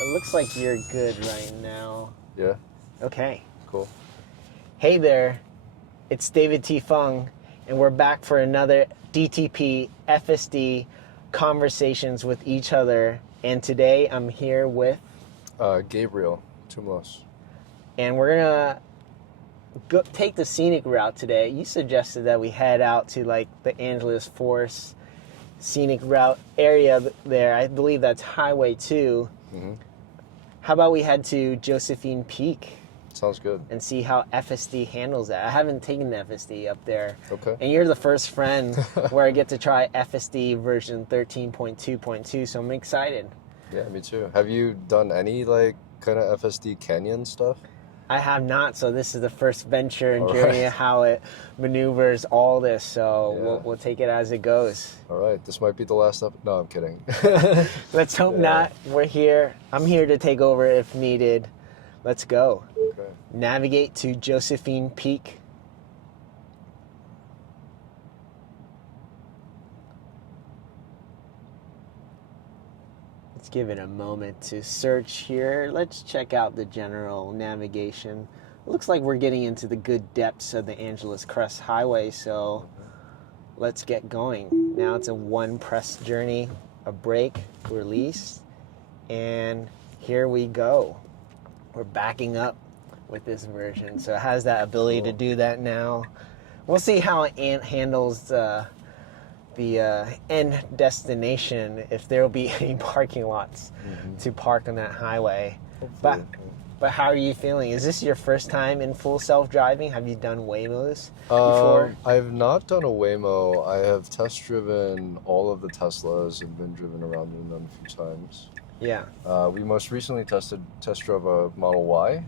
It looks like you're good right now. Yeah, Okay. cool. Hey there, it's David T Phung, and we're back for another DTP FSD Conversations with Each Other. And today I'm here with, Gabriel Tumlos. and we're gonna take the scenic route today. You suggested that we head out to like the Angeles Forest scenic route area there. I believe that's Highway 2. Mm-hmm. How about we head to Josephine Peak Sounds good. and see how FSD handles that? I haven't taken the FSD up there. Okay. And you're the first friend where I get to try FSD version 13.2.2, so I'm excited. Yeah, me too. Have you done any like kind of FSD canyon stuff? I have not, so this is the first venture and All journey right. of how it maneuvers all this, so Yeah. we'll take it as it goes. All right, this might be the last episode. No, I'm kidding. Let's hope Yeah. not. We're here. I'm here to take over if needed. Let's go. Okay. Navigate to Josephine Peak. Let's give it a moment to search here. Let's check out the general navigation. Looks like we're getting into the good depths of the Angeles Crest Highway, so let's get going. Now it's a one press journey, a brake, release, and here we go. We're backing up with this version, so it has that ability to do that now. We'll see how it handles the end destination, if there will be any parking lots to park on that highway. But how are you feeling? Is this your first time in full self-driving? Have you done Waymos before? I have not done a Waymo. I have test driven all of the Teslas and been driven around in them a few times. Yeah. We most recently test drove a Model Y.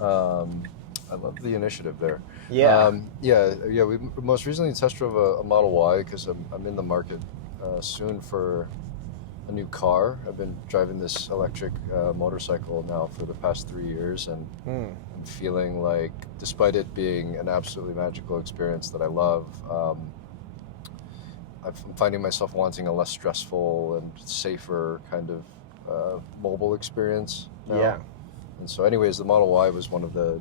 I love the initiative there. Yeah. We most recently test drove a Model Y because I'm in the market soon for a new car. I've been driving this electric motorcycle now for the past 3 years, and I'm feeling like, despite it being an absolutely magical experience that I love, I'm finding myself wanting a less stressful and safer kind of mobile experience now. Yeah. And so anyways, the Model Y was one of the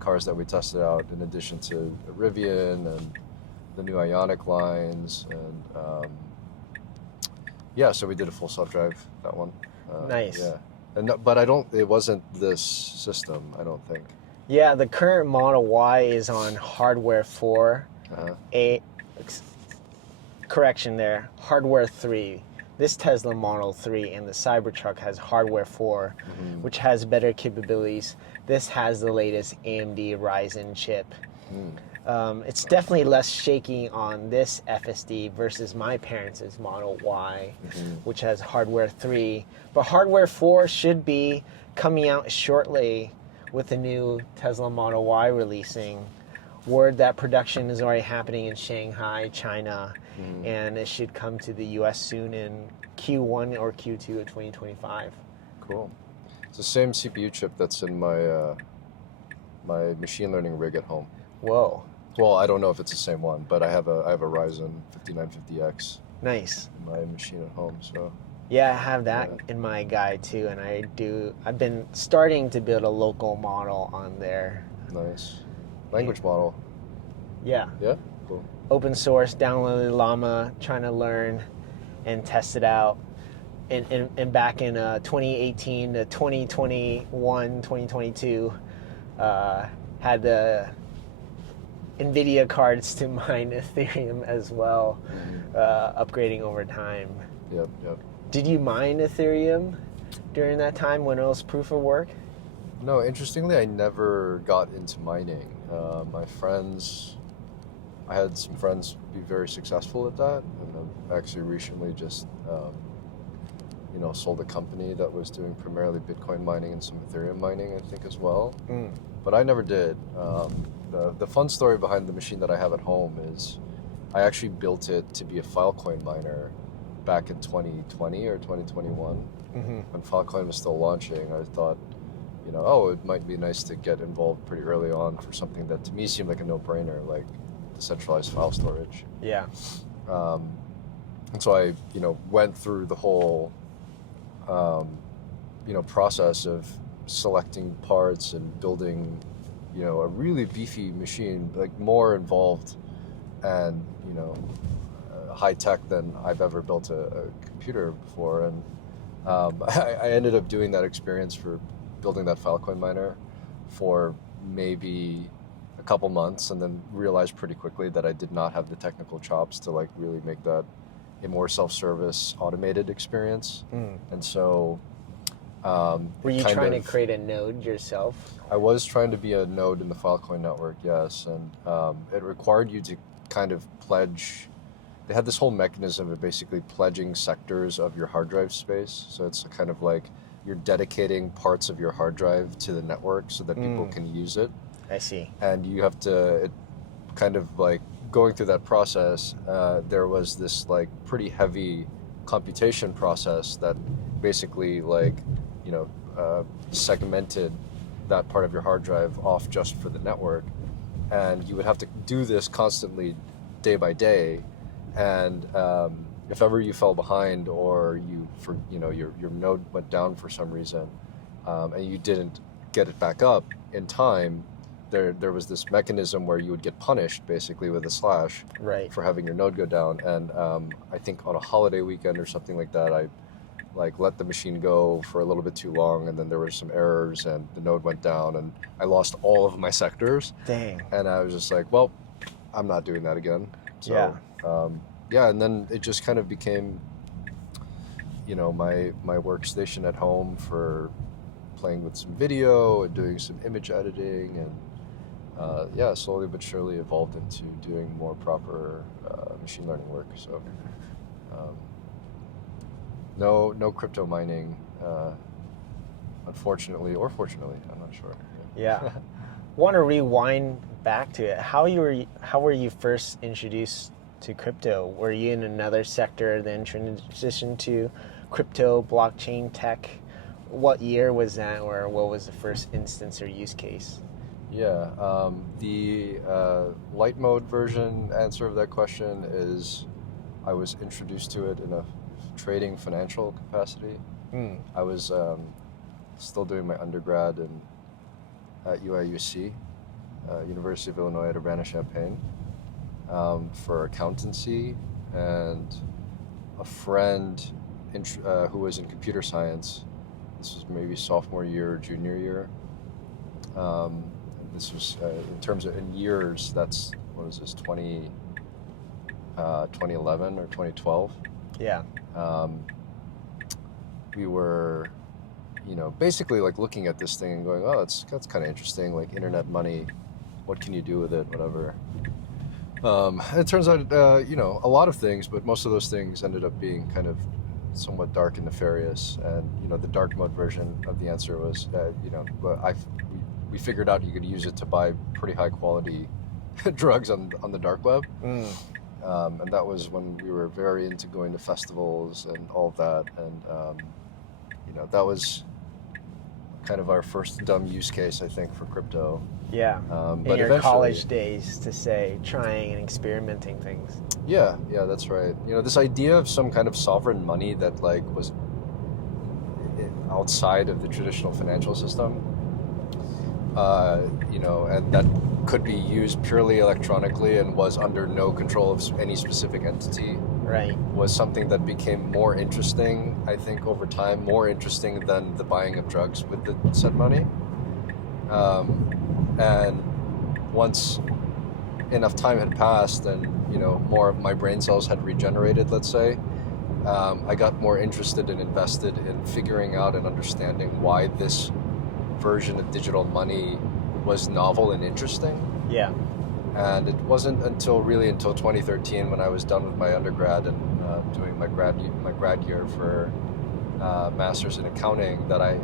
cars that we tested out, in addition to the Rivian and the new Ioniq lines. And so we did a full self-drive, that one. Nice. Yeah. But it wasn't this system, I don't think. Yeah, the current Model Y is on hardware 4. Correction there, hardware 3. This Tesla Model 3 and the Cybertruck has hardware 4, which has better capabilities. This has the latest AMD Ryzen chip. It's definitely less shaky on this FSD versus my parents' Model Y, which has hardware 3. But hardware 4 should be coming out shortly with the new Tesla Model Y releasing. Word that production is already happening in Shanghai, China, and it should come to the US soon in Q1 or Q2 of 2025. Cool. It's the same CPU chip that's in my my machine learning rig at home. Whoa. Well, I don't know if it's the same one, but I have a Ryzen 5950X Nice. in my machine at home. So Yeah, I have that in my guide too, and I've been starting to build a local model on there. nice. Language model. Yeah. Yeah. Cool. Open source, downloaded Llama, trying to learn and test it out. And back in 2018 to 2021, 2022, had the NVIDIA cards to mine Ethereum as well, upgrading over time. Yep. Did you mine Ethereum during that time when it was proof of work? No, interestingly, I never got into mining. I had some friends be very successful at that, and I've actually recently just, sold a company that was doing primarily Bitcoin mining and some Ethereum mining, I think, as well. But I never did. The fun story behind the machine that I have at home is I actually built it to be a Filecoin miner back in 2020 or 2021. When Filecoin was still launching. I thought, it might be nice to get involved pretty early on for something that to me seemed like a no-brainer, like decentralized file storage. Yeah. And so I, went through the whole process of selecting parts and building, a really beefy machine, like more involved and, high tech than I've ever built a computer before. And I ended up doing that experience for building that Filecoin miner for maybe a couple months, and then realized pretty quickly that I did not have the technical chops to like really make that a more self-service automated experience. And so were you trying to create a node yourself? I was trying to be a node in the Filecoin network, yes, and it required you to kind of pledge. They had this whole mechanism of basically pledging sectors of your hard drive space. So it's kind of like you're dedicating parts of your hard drive to the network so that people can use it. I see. And you have to, kind of like going through that process, there was this like pretty heavy computation process that basically like, segmented that part of your hard drive off just for the network. And you would have to do this constantly day by day. And if ever you fell behind or your node went down for some reason, and you didn't get it back up in time, there was this mechanism where you would get punished basically with a slash for having your node go down. And I think on a holiday weekend or something like that, I like let the machine go for a little bit too long, and then there were some errors and the node went down and I lost all of my sectors. Dang. And I was just like, well, I'm not doing that again. So, and then it just kind of became, my workstation at home for playing with some video and doing some image editing, and slowly but surely evolved into doing more proper machine learning work. So, no crypto mining, unfortunately or fortunately, I'm not sure. Yeah. Want to rewind back to it. How were you first introduced to crypto? Were you in another sector, then transitioned to crypto, blockchain tech? What year was that, or what was the first instance or use case? Yeah, the light mode version answer of that question is I was introduced to it in a trading financial capacity. I was still doing my undergrad at UIUC, University of Illinois at Urbana-Champaign, for accountancy, and a friend who was in computer science. This was maybe sophomore year or junior year. This was in terms of in years. That's what was this 2011 or 2012. Yeah. We were, basically like looking at this thing and going, oh, that's kind of interesting. Like internet money, what can you do with it? Whatever. It turns out, a lot of things, but most of those things ended up being kind of somewhat dark and nefarious. And the dark mode version of the answer was, we figured out you could use it to buy pretty high quality drugs on the dark web. And that was when we were very into going to festivals and all of that. And, that was kind of our first dumb use case, I think, for crypto. Yeah. But in your eventually, college days, to say, trying and experimenting things. Yeah, that's right. This idea of some kind of sovereign money that like was outside of the traditional financial system, and that could be used purely electronically and was under no control of any specific entity, was something that became more interesting, I think, over time, more interesting than the buying of drugs with the said money. And once enough time had passed and, more of my brain cells had regenerated, let's say, I got more interested and invested in figuring out and understanding why this version of digital money was novel and interesting. Yeah. And it wasn't until 2013 when I was done with my undergrad and doing my grad year for master's in accounting that I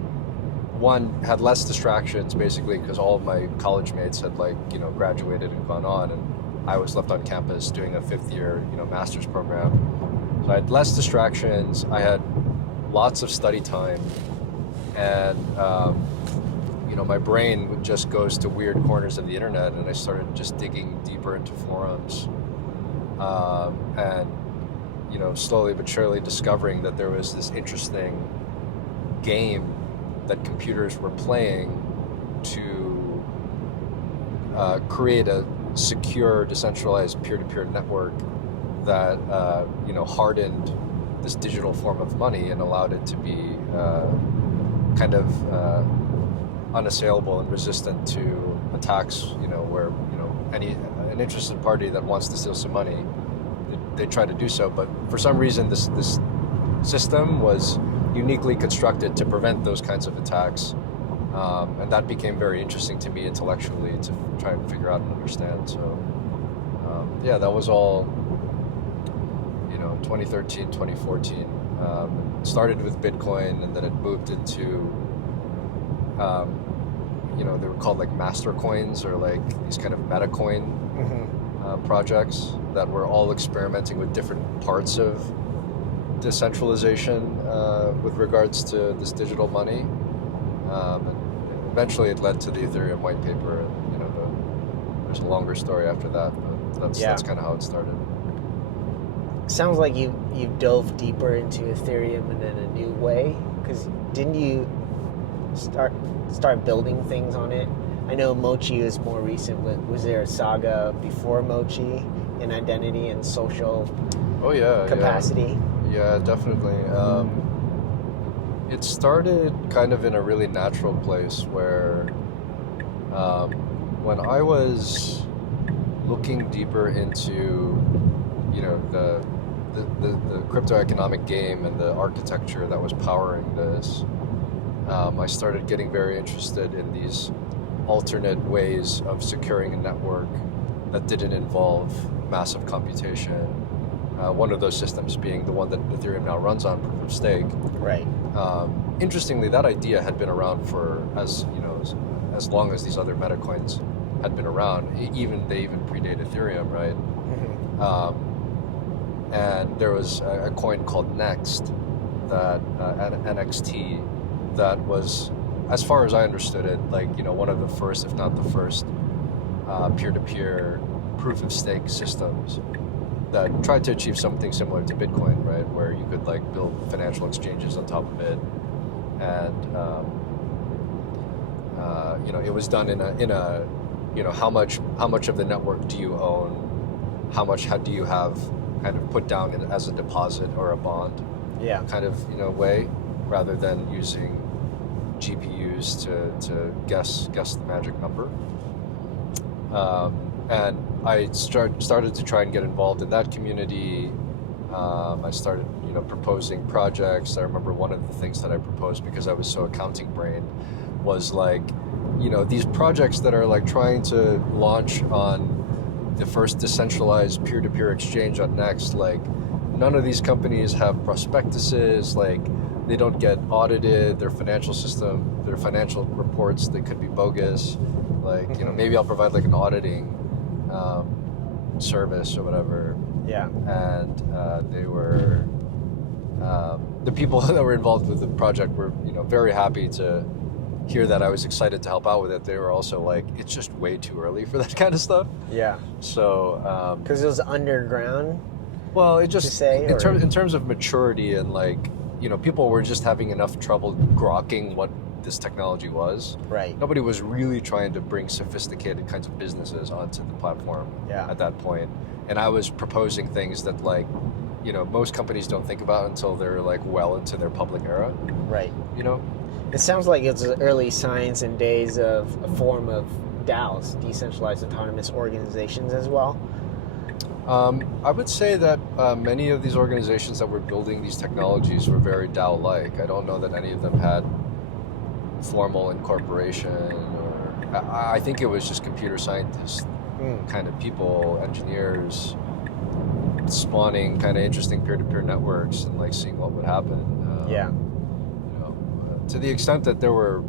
had less distractions, basically, because all of my college mates had graduated and gone on, and I was left on campus doing a fifth year master's program. So I had less distractions, I had lots of study time, and my brain just goes to weird corners of the internet, and I started just digging deeper into forums, and slowly but surely discovering that there was this interesting game that computers were playing to create a secure, decentralized peer-to-peer network that hardened this digital form of money and allowed it to be kind of unassailable and resistant to attacks. Where an interested party that wants to steal some money, they try to do so. But for some reason, this system was uniquely constructed to prevent those kinds of attacks. And that became very interesting to me intellectually to try and figure out and understand. So, that was all, 2013, 2014. Started with Bitcoin, and then it moved into, they were called like master coins, or like these kind of meta coin projects that were all experimenting with different parts of decentralization with regards to this digital money. And eventually it led to the Ethereum white paper, and there's a longer story after that, but that's kind of how it started. Sounds like you dove deeper into Ethereum in a new way, because didn't you start building things on it? I know Mochi is more recent. Was there a saga before Mochi in identity and social capacity? Yeah, definitely. It started kind of in a really natural place where when I was looking deeper into the crypto economic game and the architecture that was powering this, I started getting very interested in these alternate ways of securing a network that didn't involve massive computation. One of those systems being the one that Ethereum now runs on, proof of stake. Right. Interestingly, that idea had been around for as long as these other meta coins had been around. They even predate Ethereum, right? Mm-hmm. And there was a coin called Next, that NXT, that was, as far as I understood it, one of the first, if not the first, peer-to-peer proof of stake systems that tried to achieve something similar to Bitcoin, right? Where you could build financial exchanges on top of it, and it was done in a how much of the network do you own? How do you have kind of put down as a deposit or a bond? Yeah. Kind of way, rather than using GPUs to guess the magic number. And I started to try and get involved in that community. I started, proposing projects. I remember one of the things that I proposed, because I was so accounting brained, was these projects that are trying to launch on the first decentralized peer-to-peer exchange on Next. None of these companies have prospectuses. They don't get audited. Their financial system, their financial reports, they could be bogus. Maybe I'll provide an auditing service or whatever. Yeah. And they were the people that were involved with the project were very happy to hear that I was excited to help out with it. They were also it's just way too early for that kind of stuff. Yeah. So because it was underground. Well, it just in terms of maturity and people were just having enough trouble grokking what this technology was. Right. Nobody was really trying to bring sophisticated kinds of businesses onto the platform at that point. And I was proposing things that most companies don't think about until they're well into their public era. Right. It sounds like it's the early signs and days of a form of DAOs, decentralized autonomous organizations, as well. I would say that many of these organizations that were building these technologies were very DAO-like. I don't know that any of them had formal incorporation, or I think it was just computer scientists kind of people, engineers, spawning kind of interesting peer-to-peer networks and seeing what would happen. To the extent that there were,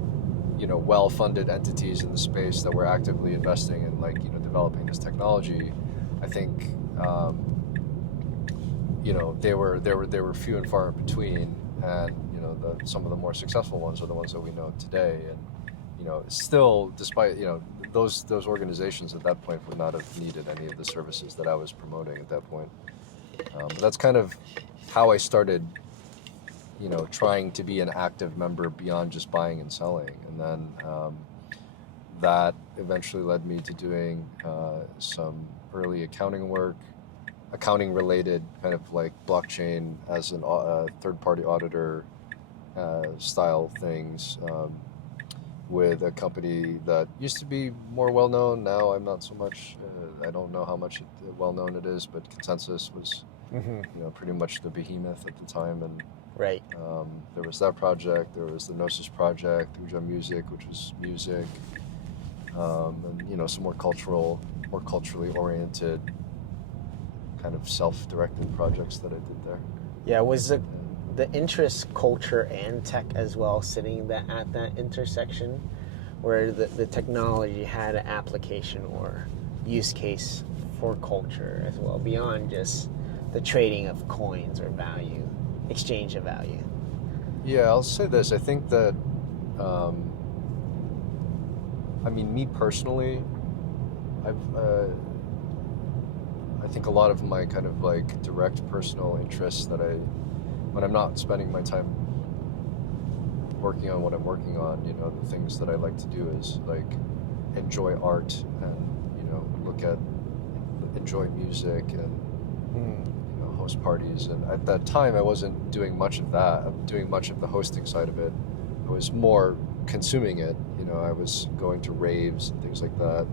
well-funded entities in the space that were actively investing in developing this technology, I think they were few and far between, and some of the more successful ones are the ones that we know today. And still, despite those organizations at that point would not have needed any of the services that I was promoting at that point. But that's kind of how I started trying to be an active member beyond just buying and selling. And then that eventually led me to doing some early accounting work, accounting related, kind of like blockchain as an third-party auditor style things, with a company that used to be more well-known. Now I'm not so much. I don't know how much well-known it is, but Consensus was pretty much the behemoth at the time. And right. There was that project. There was the Gnosis project, Uja Music, which was music, and some more culturally oriented, kind of self-directed projects that I did there. Yeah, was the interest culture and tech as well, sitting at that intersection where the technology had an application or use case for culture as well, beyond just the trading of coins or value, exchange of value? Yeah, I'll say this. I think that, me personally, I think a lot of my kind of like direct personal interests that when I'm not spending my time working on what I'm working on, the things that I like to do is like enjoy art and, enjoy music and, host parties. And at that time, I wasn't doing much of that. I'm doing much of the hosting side of it. I was more consuming it. I was going to raves and things like that.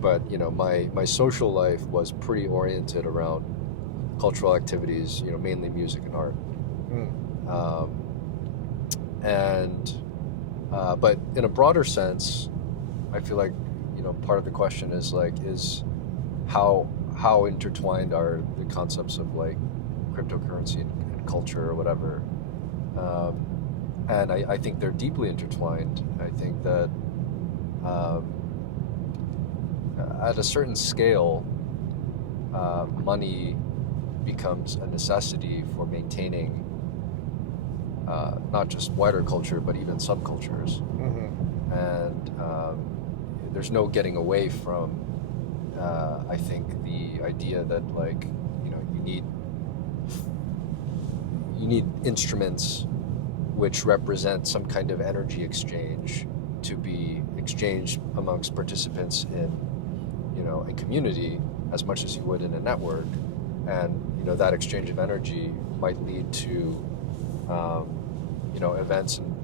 But, my social life was pretty oriented around cultural activities, mainly music and art. But in a broader sense, I feel like, part of the question is like, how intertwined are the concepts of like cryptocurrency and culture or whatever. And I think they're deeply intertwined. I think that at a certain scale, money becomes a necessity for maintaining not just wider culture, but even subcultures. And there's no getting away from, I think, the idea that like, you need instruments which represent some kind of energy exchange to be exchanged amongst participants in, a community as much as you would in a network. And, that exchange of energy might lead to, events and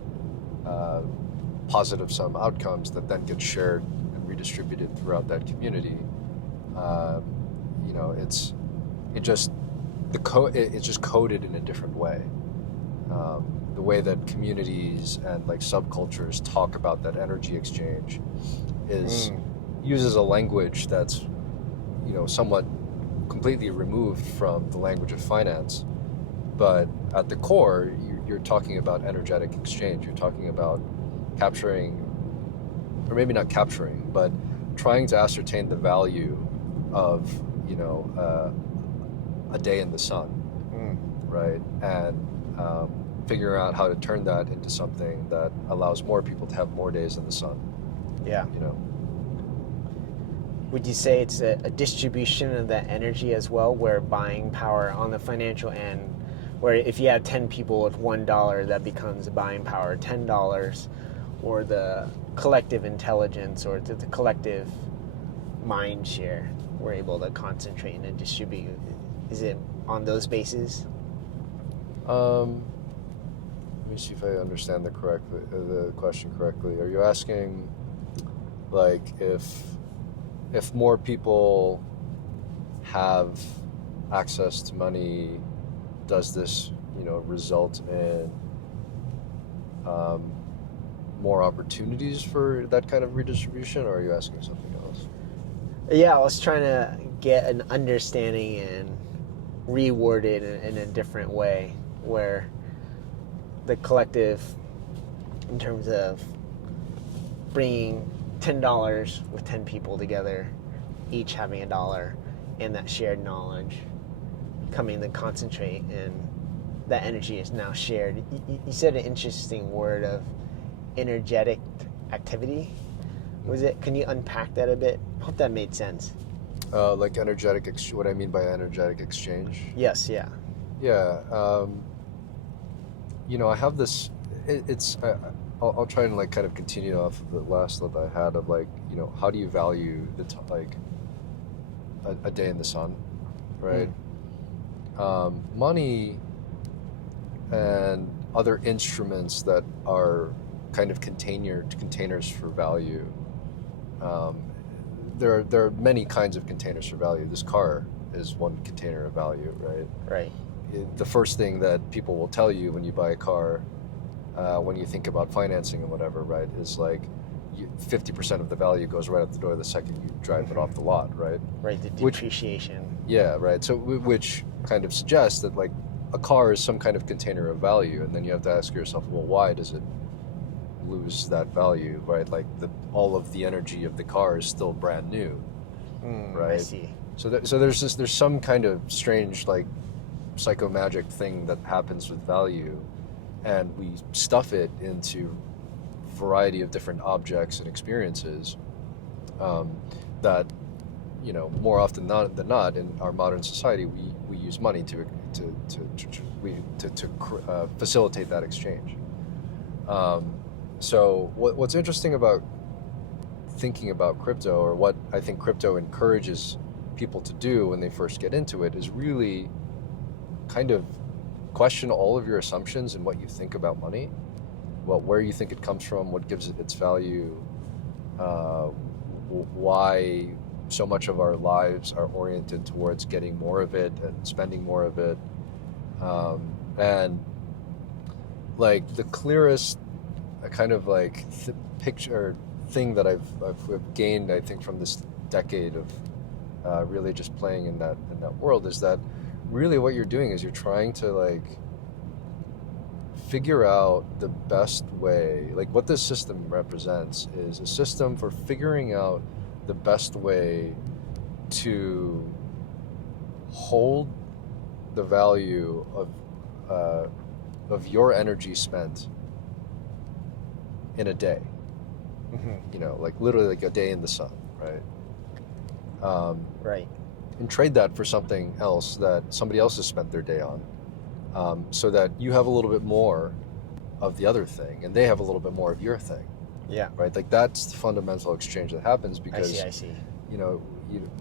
positive sum outcomes that then get shared and redistributed throughout that community. It's just coded in a different way. The way that communities and like subcultures talk about that energy exchange uses a language that's, somewhat completely removed from the language of finance. But at the core, you're talking about energetic exchange. You're talking about capturing, or maybe not capturing, but trying to ascertain the value of, a day in the sun, right? And figuring out how to turn that into something that allows more people to have more days in the sun. Yeah. Would you say it's a distribution of that energy as well, where buying power on the financial end, where if you have 10 people with $1, that becomes buying power $10, or the collective intelligence or the collective mind share we're able to concentrate and distribute? Is it on those bases? Let me see if I understand the question correctly. Are you asking, like, if more people have access to money, does this, result in more opportunities for that kind of redistribution, or are you asking something else? Yeah, I was trying to get an understanding and reword it in a different way, where the collective, in terms of bringing $10 with 10 people together, each having $1, and that shared knowledge coming to concentrate, and that energy is now shared. You said an interesting word of energetic activity. Was it? Can you unpack that a bit? I hope that made sense. Like energetic, what I mean by energetic exchange? Yes, yeah. Yeah. I have this. I'll try and like kind of continue off of the last thought I had of like, how do you value like a day in the sun, right? Money and other instruments that are kind of containers for value. There are many kinds of containers for value. This car is one container of value, right? Right. The first thing that people will tell you when you buy a car, when you think about financing and whatever, right, is like 50% of the value goes right out the door the second you drive it off the lot, right? Right, the depreciation. Yeah, right. So which kind of suggests that like a car is some kind of container of value, and then you have to ask yourself, well, why does it lose that value, right? Like all of the energy of the car is still brand new, right? I see. So there's some kind of strange like psychomagic thing that happens with value, and we stuff it into a variety of different objects and experiences that more often than not in our modern society we use money to facilitate that exchange. So what's interesting about thinking about crypto, or what I think crypto encourages people to do when they first get into it, is really kind of question all of your assumptions and what you think about money, where you think it comes from, what gives it its value, why so much of our lives are oriented towards getting more of it and spending more of it, and like the clearest kind of like picture thing that I've gained, I think, from this decade of really just playing in that world, is that really what you're doing is you're trying to like figure out the best way. Like what this system represents is a system for figuring out the best way to hold the value of your energy spent in a day. Like literally like a day in the sun, right? Right. And trade that for something else that somebody else has spent their day on, so that you have a little bit more of the other thing and they have a little bit more of your thing. Yeah. Right. Like that's the fundamental exchange that happens, because I see.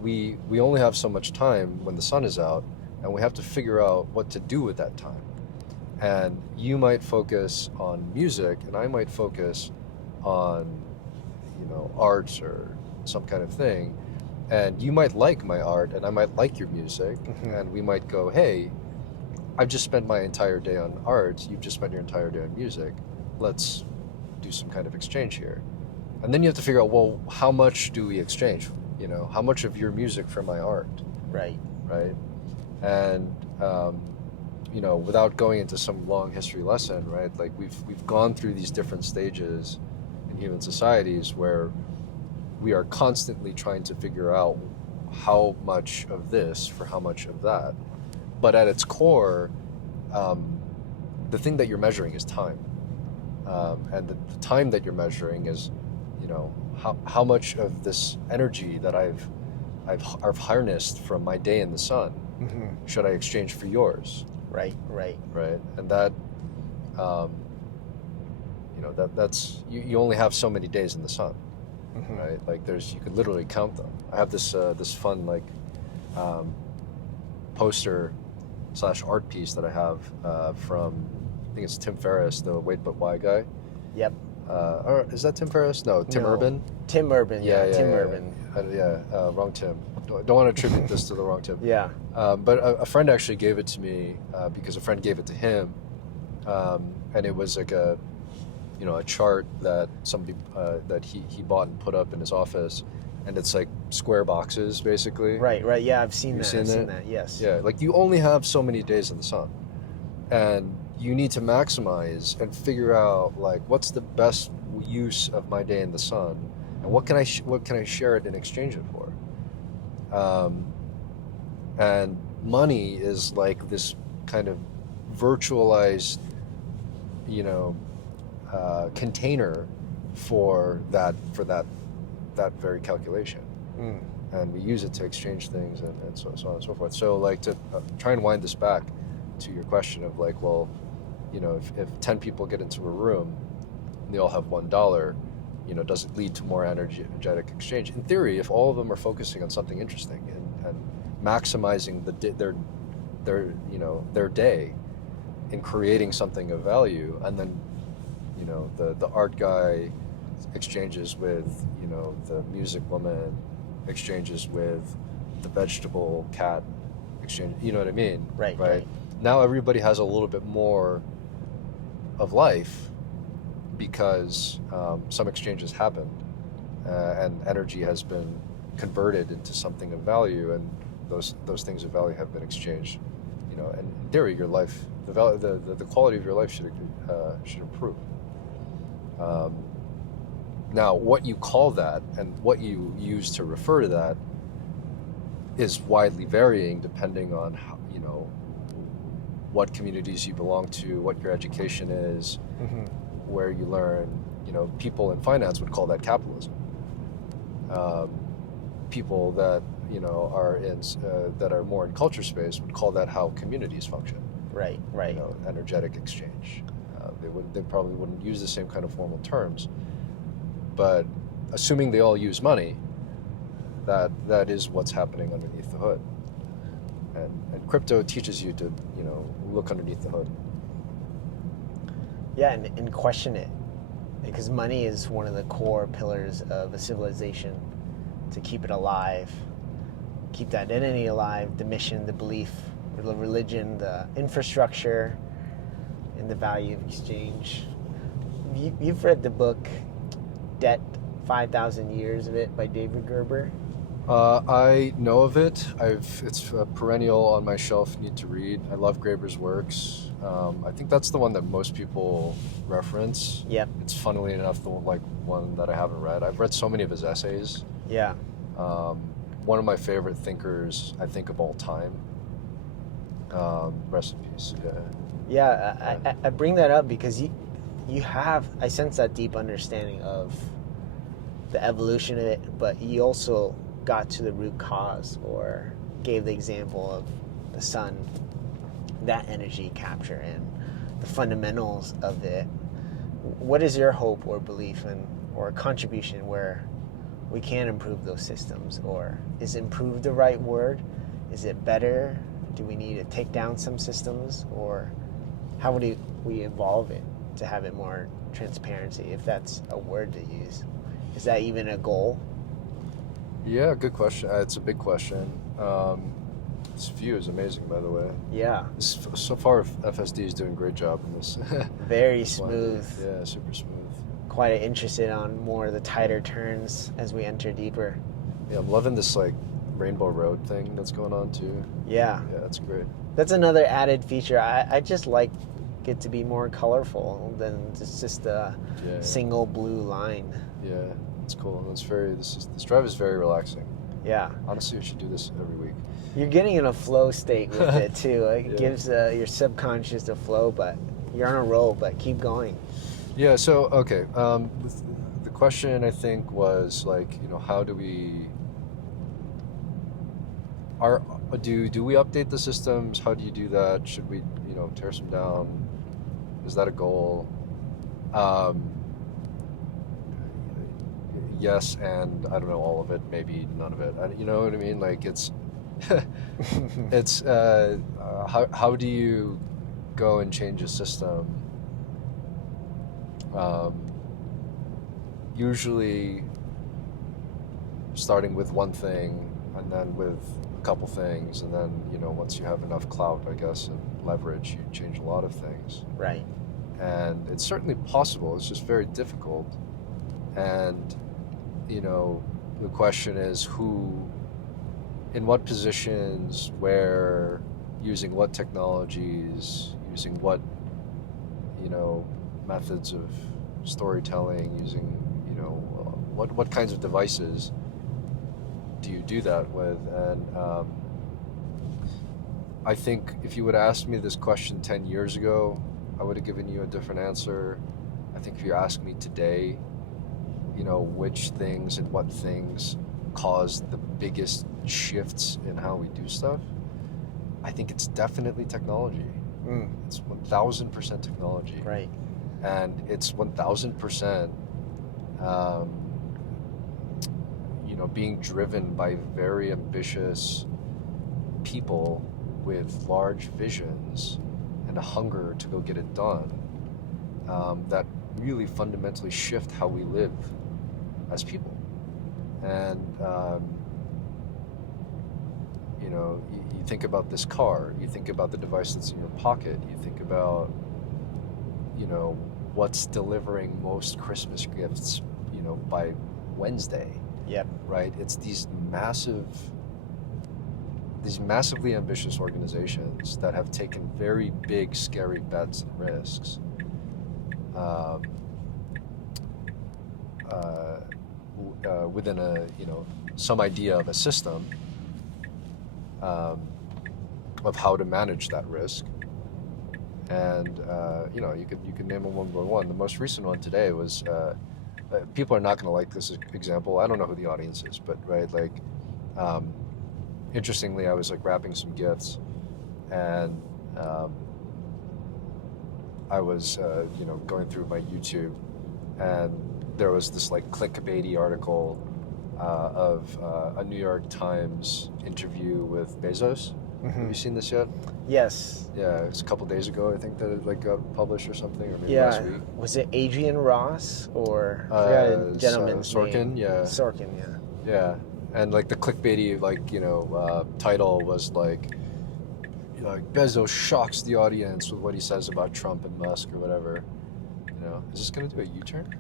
We only have so much time when the sun is out, and we have to figure out what to do with that time. And you might focus on music, and I might focus on art or some kind of thing, and you might like my art and I might like your music, and we might go, hey, I've just spent my entire day on art, you've just spent your entire day on music, let's do some kind of exchange here. And then you have to figure out, well, how much do we exchange? How much of your music for my art? Right. And without going into some long history lesson, right, like we've gone through these different stages in human societies where we are constantly trying to figure out how much of this for how much of that. But at its core, the thing that you're measuring is time. And the time that you're measuring is, how much of this energy that I've harnessed from my day in the sun should I exchange for yours? Right. And that, that's you only have so many days in the sun, right? Like you could literally count them. I have this fun like poster / art piece that I have from, I think it's Tim Ferriss, the Wait But Why guy. Yep. Or is that Tim Ferriss? No, Tim Urban. Tim Urban. Yeah. Tim Urban. Wrong Tim. Don't want to attribute this to the wrong Tim. Yeah. But a friend actually gave it to me because a friend gave it to him, and it was like a chart that somebody that he bought and put up in his office, and it's like square boxes basically. Right. Yeah, I've seen that. Yes. Yeah, like you only have so many days in the sun, and you need to maximize and figure out like what's the best use of my day in the sun, and what can I share it in exchange it for. And money is like this kind of virtualized, container for that very calculation, and we use it to exchange things and so on and so forth. So like to try and wind this back to your question of like, well, you know, if 10 people get into a room and they all have $1, you know, does it lead to more energetic exchange? In theory, if all of them are focusing on something interesting and maximizing their day in creating something of value, and then, you know, the art guy exchanges with, you know, the music woman exchanges with the vegetable cat exchange, you know what I mean? Right. Now everybody has a little bit more of life because some exchanges happened and energy has been converted into something of value, and those things of value have been exchanged. You know, and in theory, your life, the quality of your life should improve. Now, what you call that and what you use to refer to that is widely varying depending on how, you know, what communities you belong to, what your education is, where you learn. You know, people in finance would call that capitalism. People that, you know, are in that are more in culture space would call that how communities function. Right. You know, energetic exchange. They probably wouldn't use the same kind of formal terms, but assuming they all use money, that is what's happening underneath the hood. And crypto teaches you to, you know, look underneath the hood. Yeah, and question it, because money is one of the core pillars of a civilization. To keep it alive, keep the identity alive, the mission, the belief, the religion, the infrastructure, and the value of exchange. You've read the book Debt, 5,000 Years of It by David Gerber? I know of it. It's a perennial on my shelf, need to read. I love Graeber's works. I think that's the one that most people reference. Yep. It's funnily enough the one that I haven't read. I've read so many of his essays. Yeah. One of my favorite thinkers, I think, of all time. Rest in peace. Yeah, I bring that up because you have, I sense that deep understanding of the evolution of it, but you also got to the root cause, or gave the example of the sun, that energy capture, and the fundamentals of it. What is your hope or belief or contribution where we can improve those systems? Or is improve the right word? Is it better? Do we need to take down some systems? Or how would we evolve it to have it more transparency, if that's a word to use? Is that even a goal? Yeah, good question. It's a big question. This view is amazing, by the way. Yeah. So far, FSD is doing a great job in this. Very smooth. Yeah, super smooth. Quite interested on more of the tighter turns as we enter deeper. Yeah, I'm loving this like Rainbow Road thing that's going on too. Yeah. Yeah, that's great. That's another added feature. I just like it to be more colorful than it's just a single blue line. Yeah, it's cool. And this drive is very relaxing. Yeah. Honestly, we should do this every week. You're getting in a flow state with it too. It gives your subconscious a flow, but you're on a roll, but keep going. Yeah, so, okay. The question, I think, was like, you know, how do we... Do we update the systems? How do you do that? Should we, you know, tear some down? Is that a goal? Yes, and I don't know all of it, maybe none of it. You know what I mean? Like, it's... it's... how do you go and change a system? Usually starting with one thing and then with a couple things, and then, you know, once you have enough clout, I guess, and leverage, you change a lot of things. Right. And it's certainly possible. It's just very difficult. And, you know, the question is who, in what positions, where, using what technologies, using what, you know, methods of storytelling, using, you know, what kinds of devices do you do that with? And I think if you would have asked me this question 10 years ago, I would have given you a different answer. I think if you ask me today, you know, which things and what things caused the biggest shifts in how we do stuff, I think it's definitely technology. It's 1000% technology. Right. And it's 1000%, being driven by very ambitious people with large visions and a hunger to go get it done, that really fundamentally shift how we live as people. And you think about this car, you think about the device that's in your pocket, you think about what's delivering most Christmas gifts by Wednesday. Yep. Right? It's these massively ambitious organizations that have taken very big, scary bets and risks, within some idea of a system, of how to manage that risk. And you could name them one by one. The most recent one today was, people are not going to like this example. I don't know who the audience is, but right, like, interestingly, I was like wrapping some gifts, and I was going through my YouTube, and there was this like clickbaity article of a New York Times interview with Bezos. Have you seen this yet? Yes. Yeah, it's a couple days ago, I think, that it like got published or something, or maybe last week. Was it Adrian Ross or I forgot a gentleman's Sorkin? name? Yeah. Sorkin, yeah. Yeah, and like the clickbaity title was like Bezos shocks the audience with what he says about Trump and Musk or whatever. Is this going to do a U-turn?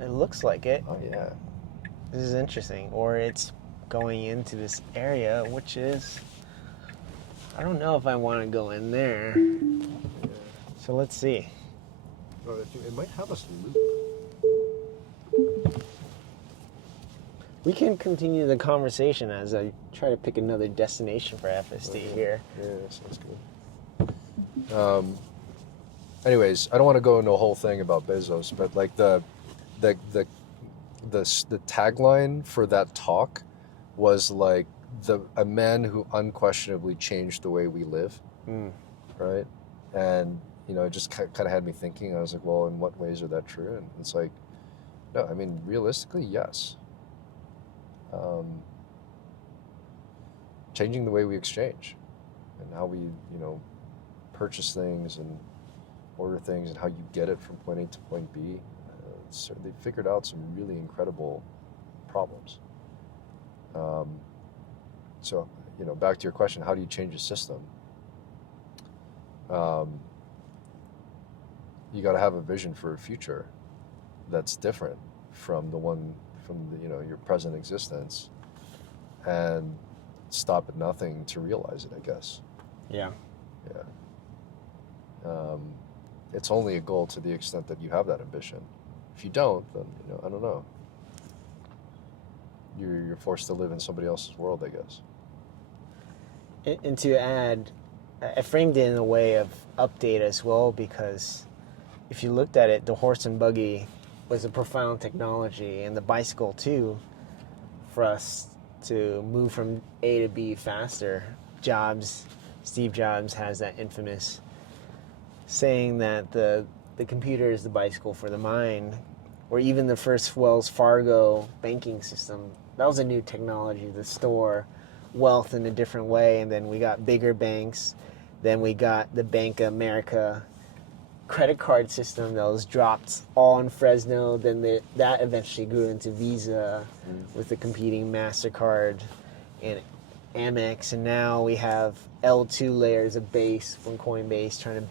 It looks like it. Oh yeah. This is interesting. Or it's going into this area, which is, I don't know if I want to go in there. Yeah. So let's see. Oh, it might have us loop. We can continue the conversation as I try to pick another destination for FSD here. Yeah, sounds good. Anyways, I don't want to go into a whole thing about Bezos, but like the tagline for that talk was like a man who unquestionably changed the way we live, right? And it just kind of had me thinking. I was like, well, in what ways are that true? And it's like, no, I mean, realistically, yes. Changing the way we exchange and how we, purchase things and order things and how you get it from point A to point B. So they figured out some really incredible problems. So, back to your question, how do you change a system? You got to have a vision for a future that's different from your present existence, and stop at nothing to realize it, I guess. Yeah. Yeah. It's only a goal to the extent that you have that ambition. If you don't, then I don't know. You're forced to live in somebody else's world, I guess. And to add, I framed it in a way of update as well, because if you looked at it, the horse and buggy was a profound technology, and the bicycle too, for us to move from A to B faster. Steve Jobs has that infamous saying that the computer is the bicycle for the mind, or even the first Wells Fargo banking system. That was a new technology to store wealth in a different way, and then we got bigger banks. Then we got the Bank of America credit card system that was dropped all in Fresno. Then that eventually grew into Visa with the competing MasterCard and Amex. And now we have L2 layers of base from Coinbase trying to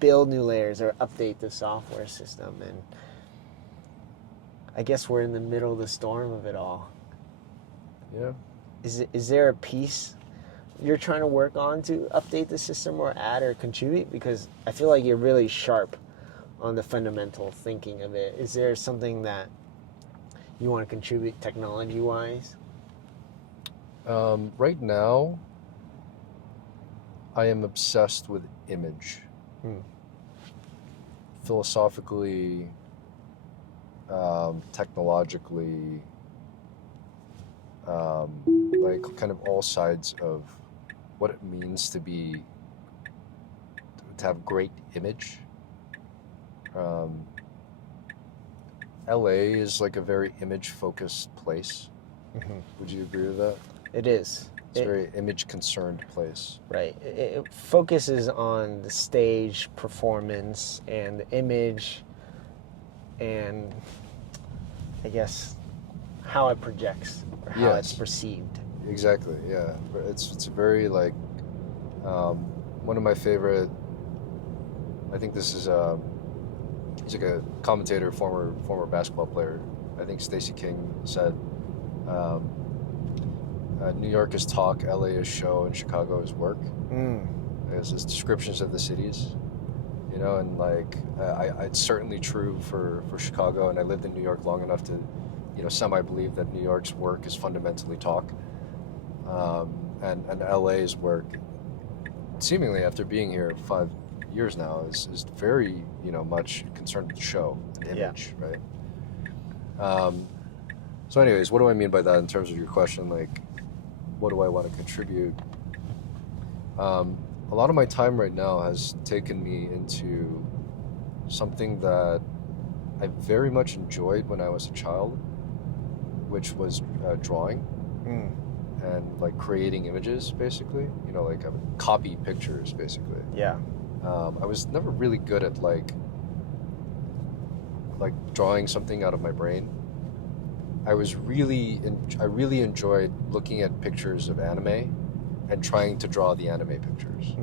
build new layers or update the software system. And I guess we're in the middle of the storm of it all. Yeah. Is there a piece you're trying to work on to update the system or add or contribute? Because I feel like you're really sharp on the fundamental thinking of it. Is there something that you want to contribute technology-wise? Right now, I am obsessed with image. Philosophically, technologically, like kind of all sides of what it means to be to have great image. LA is like a very image-focused place. Would you agree with that? It is. It's a very image-concerned place. Right. It focuses on the stage performance and the image and, I guess, how it projects or how it's perceived. Exactly, yeah. It's a very, like, one of my favorite, I think this is, he's like a commentator, former basketball player. I think Stacey King said, New York is talk, LA is show, and Chicago is work. It's just descriptions of the cities, you know, and like it's certainly true for Chicago, and I lived in New York long enough to, you know, semi-believe that New York's work is fundamentally talk, and LA's work, seemingly after being here 5 years now, is very, you know, much concerned with show and image, right? So anyways, what do I mean by that in terms of your question? Like, what do I want to contribute? A lot of my time right now has taken me into something that I very much enjoyed when I was a child, which was drawing and like creating images, basically. You know, like copy pictures, basically. Yeah. I was never really good at like drawing something out of my brain. I really enjoyed looking at pictures of anime and trying to draw the anime pictures.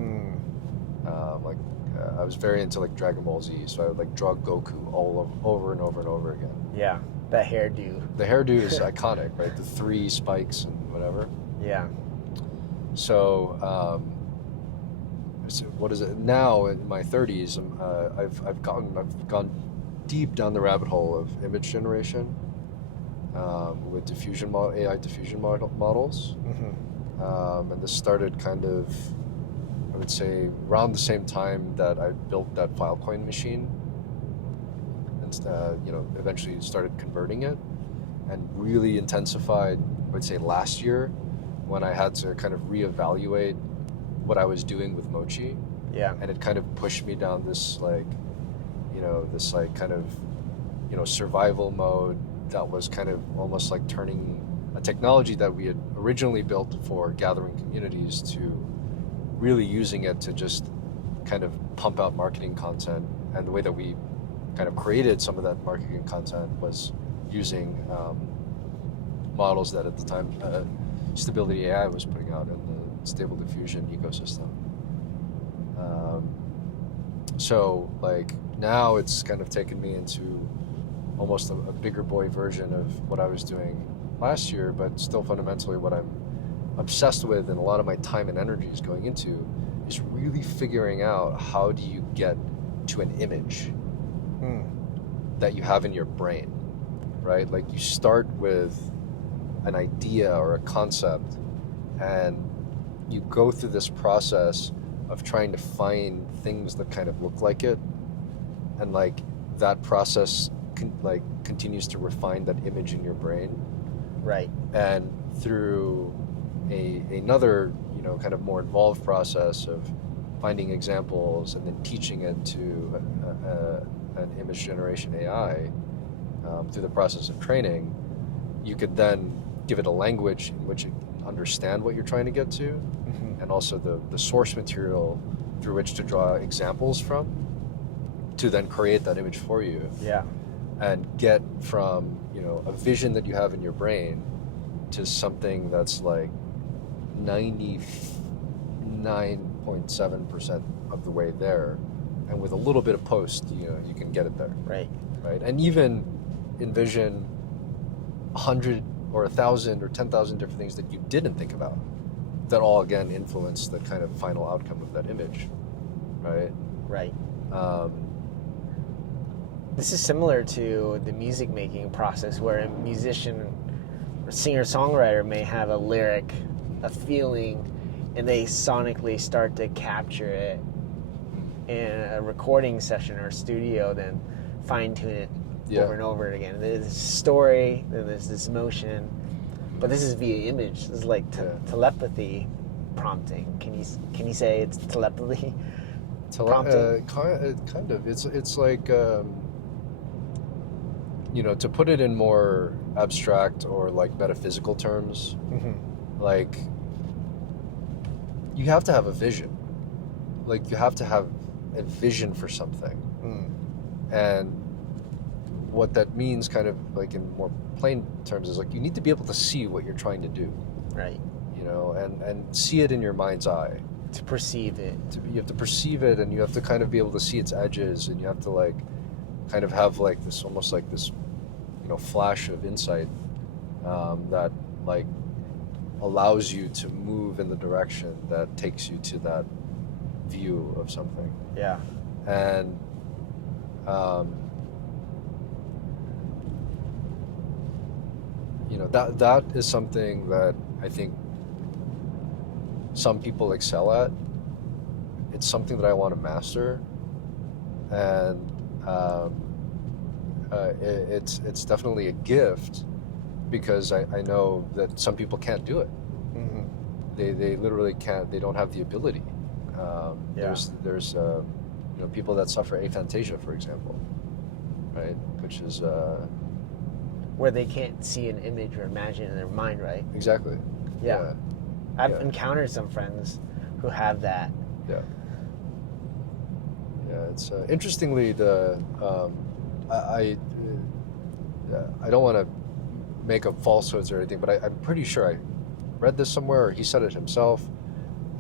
I was very into like Dragon Ball Z, so I would like draw Goku over and over and over again. Yeah, that hairdo. The hairdo is iconic, right? The 3 spikes and whatever. Yeah. So, so what is it now in my 30s? I've gone deep down the rabbit hole of image generation with AI diffusion models. And this started kind of, I would say, around the same time that I built that Filecoin machine, and you know, eventually started converting it, and really intensified, I would say, last year when I had to kind of reevaluate what I was doing with Mochi. Yeah. And it kind of pushed me down this like, you know, this like kind of, you know, survival mode that was kind of almost like turning a technology that we had originally built for gathering communities to really using it to just kind of pump out marketing content. And the way that we kind of created some of that marketing content was using models that at the time Stability AI was putting out in the Stable Diffusion ecosystem. So like now it's kind of taken me into almost a bigger boy version of what I was doing last year, but still fundamentally what I'm obsessed with and a lot of my time and energy is going into is really figuring out how do you get to an image that you have in your brain, right? Like you start with an idea or a concept and you go through this process of trying to find things that kind of look like it, and like that process continues to refine that image in your brain, right? And through another, you know, kind of more involved process of finding examples and then teaching it to an image generation AI through the process of training, you could then give it a language in which it can understand what you're trying to get to, and also the source material through which to draw examples from, to then create that image for you. Yeah. And get from, you know, a vision that you have in your brain to something that's like 99.7% of the way there, and with a little bit of post, you know, you can get it there. Right. And even envision 100 or 1,000 or 10,000 different things that you didn't think about, that all again influence the kind of final outcome of that image, right? Right. This is similar to the music making process, where a musician or singer-songwriter may have a lyric, a feeling, and they sonically start to capture it in a recording session or studio, then fine-tune it over and over again. There's this story, then there's this emotion, but this is via image. This is like telepathy prompting. Can you say it's telepathy? Prompting? Kind of. It's like to put it in more abstract or like metaphysical terms, like you have to have a vision. Like you have to have a vision for something. And what that means kind of like in more plain terms is like you need to be able to see what you're trying to do. Right. And see it in your mind's eye. To perceive it. You have to perceive it, and you have to kind of be able to see its edges, and you have to like kind of have like this almost like this flash of insight that like allows you to move in the direction that takes you to that view of something. Yeah. And that is something that I think some people excel at. It's something that I want to master, and it's definitely a gift because I know that some people can't do it. They literally can't. They don't have the ability. There's people that suffer aphantasia, for example, right? Which is where they can't see an image or imagine in their mind, right? Exactly. Yeah. I've encountered some friends who have that. Yeah. It's interestingly I don't want to make up falsehoods or anything, but I'm pretty sure I read this somewhere or he said it himself,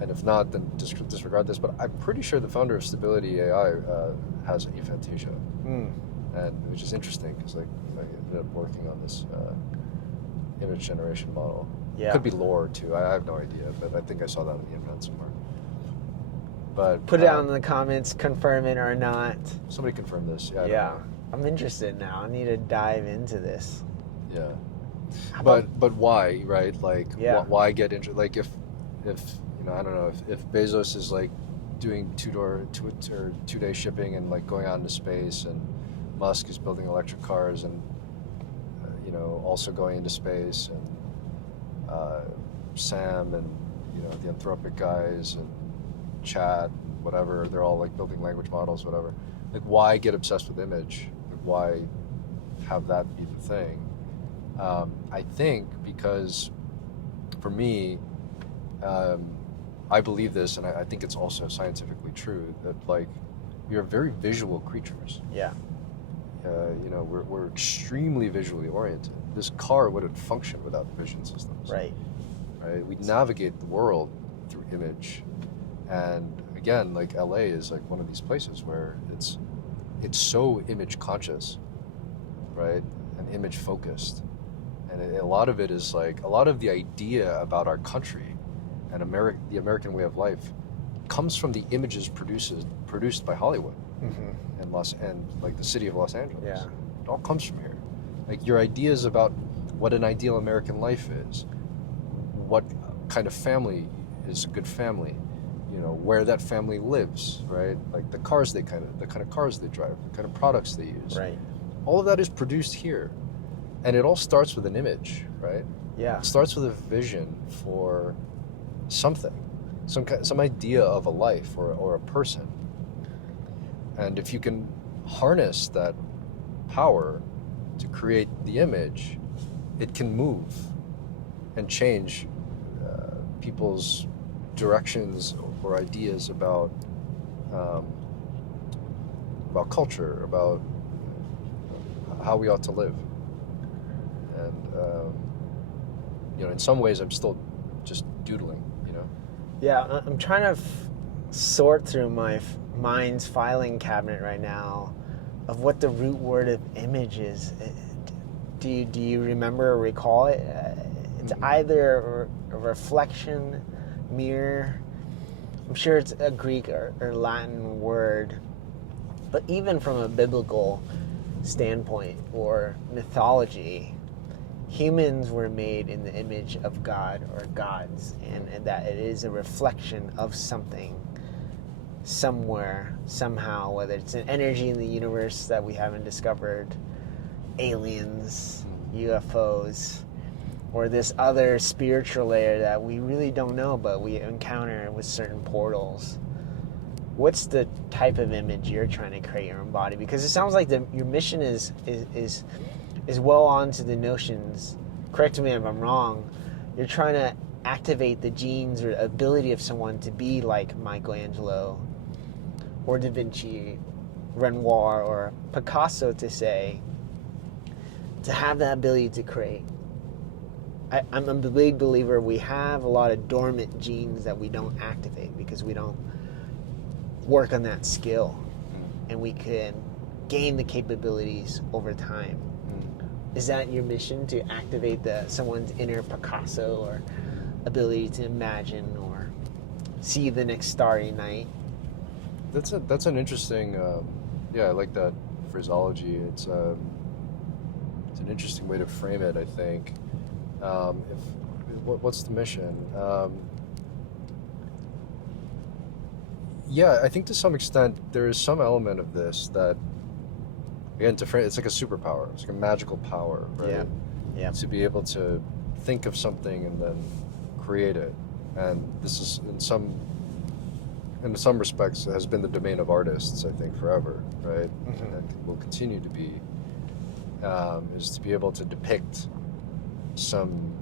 and if not, then disregard this. But I'm pretty sure the founder of Stability AI has aphantasia, and which is interesting because like I ended up working on this image generation model. Yeah. Could be lore too. I have no idea, but I think I saw that on the internet somewhere. But put it down in the comments, confirm it or not. Somebody confirm this. Yeah. I don't know. I'm interested now. I need to dive into this. Yeah. But why, right? Like, why get into like if I don't know if Bezos is like doing two-day shipping and like going out into space, and Musk is building electric cars and also going into space, and Sam and the Anthropic guys and Chad, whatever, they're all like building language models, whatever. Like, why get obsessed with image? Like, why have that be the thing? I think because for me, I believe this, and I think it's also scientifically true, that like we are very visual creatures. Yeah. We're extremely visually oriented. This car wouldn't function without vision systems. Right. Right. We navigate the world through image, and again, like LA is like one of these places where it's so image conscious, right, and image focused, and a lot of it is like a lot of the idea about our country and the American way of life comes from the images produced by Hollywood and like the city of Los Angeles. Yeah. It all comes from here. Like your ideas about what an ideal American life is, what kind of family is a good family, where that family lives, right? Like the kind of cars they drive, the kind of products they use. Right. All of that is produced here, and it all starts with an image, right? Yeah. It starts with a vision for something, some idea of a life or a person. And if you can harness that power to create the image, it can move and change people's directions or ideas about culture, about how we ought to live. And in some ways, I'm still just doodling. Yeah, I'm trying to sort through my mind's filing cabinet right now of what the root word of image is. Do you remember or recall it? It's either a reflection, mirror. I'm sure it's a Greek or Latin word. But even from a biblical standpoint or mythology, humans were made in the image of God or gods, and that it is a reflection of something somewhere, somehow, whether it's an energy in the universe that we haven't discovered, aliens, UFOs, or this other spiritual layer that we really don't know, but we encounter with certain portals. what's the type of image you're trying to create or embody? Because it sounds like your mission is well onto the notions. Correct me if I'm wrong. You're trying to activate the genes or ability of someone to be like Michelangelo or Da Vinci, Renoir, or Picasso, to say, to have that ability to create. I'm a big believer we have a lot of dormant genes that we don't activate because we don't work on that skill, and we can gain the capabilities over time. Is that your mission, to activate someone's inner Picasso or ability to imagine or see the next starry night? That's an interesting. I like that phraseology. It's an interesting way to frame it, I think. What's the mission? I think to some extent there is some element of this that, again, to frame, it's like a superpower. It's like a magical power, right? Yeah. To be able to think of something and then create it, and this is in some respects has been the domain of artists, I think, forever, right? Mm-hmm. And will continue to be. Is to be able to depict some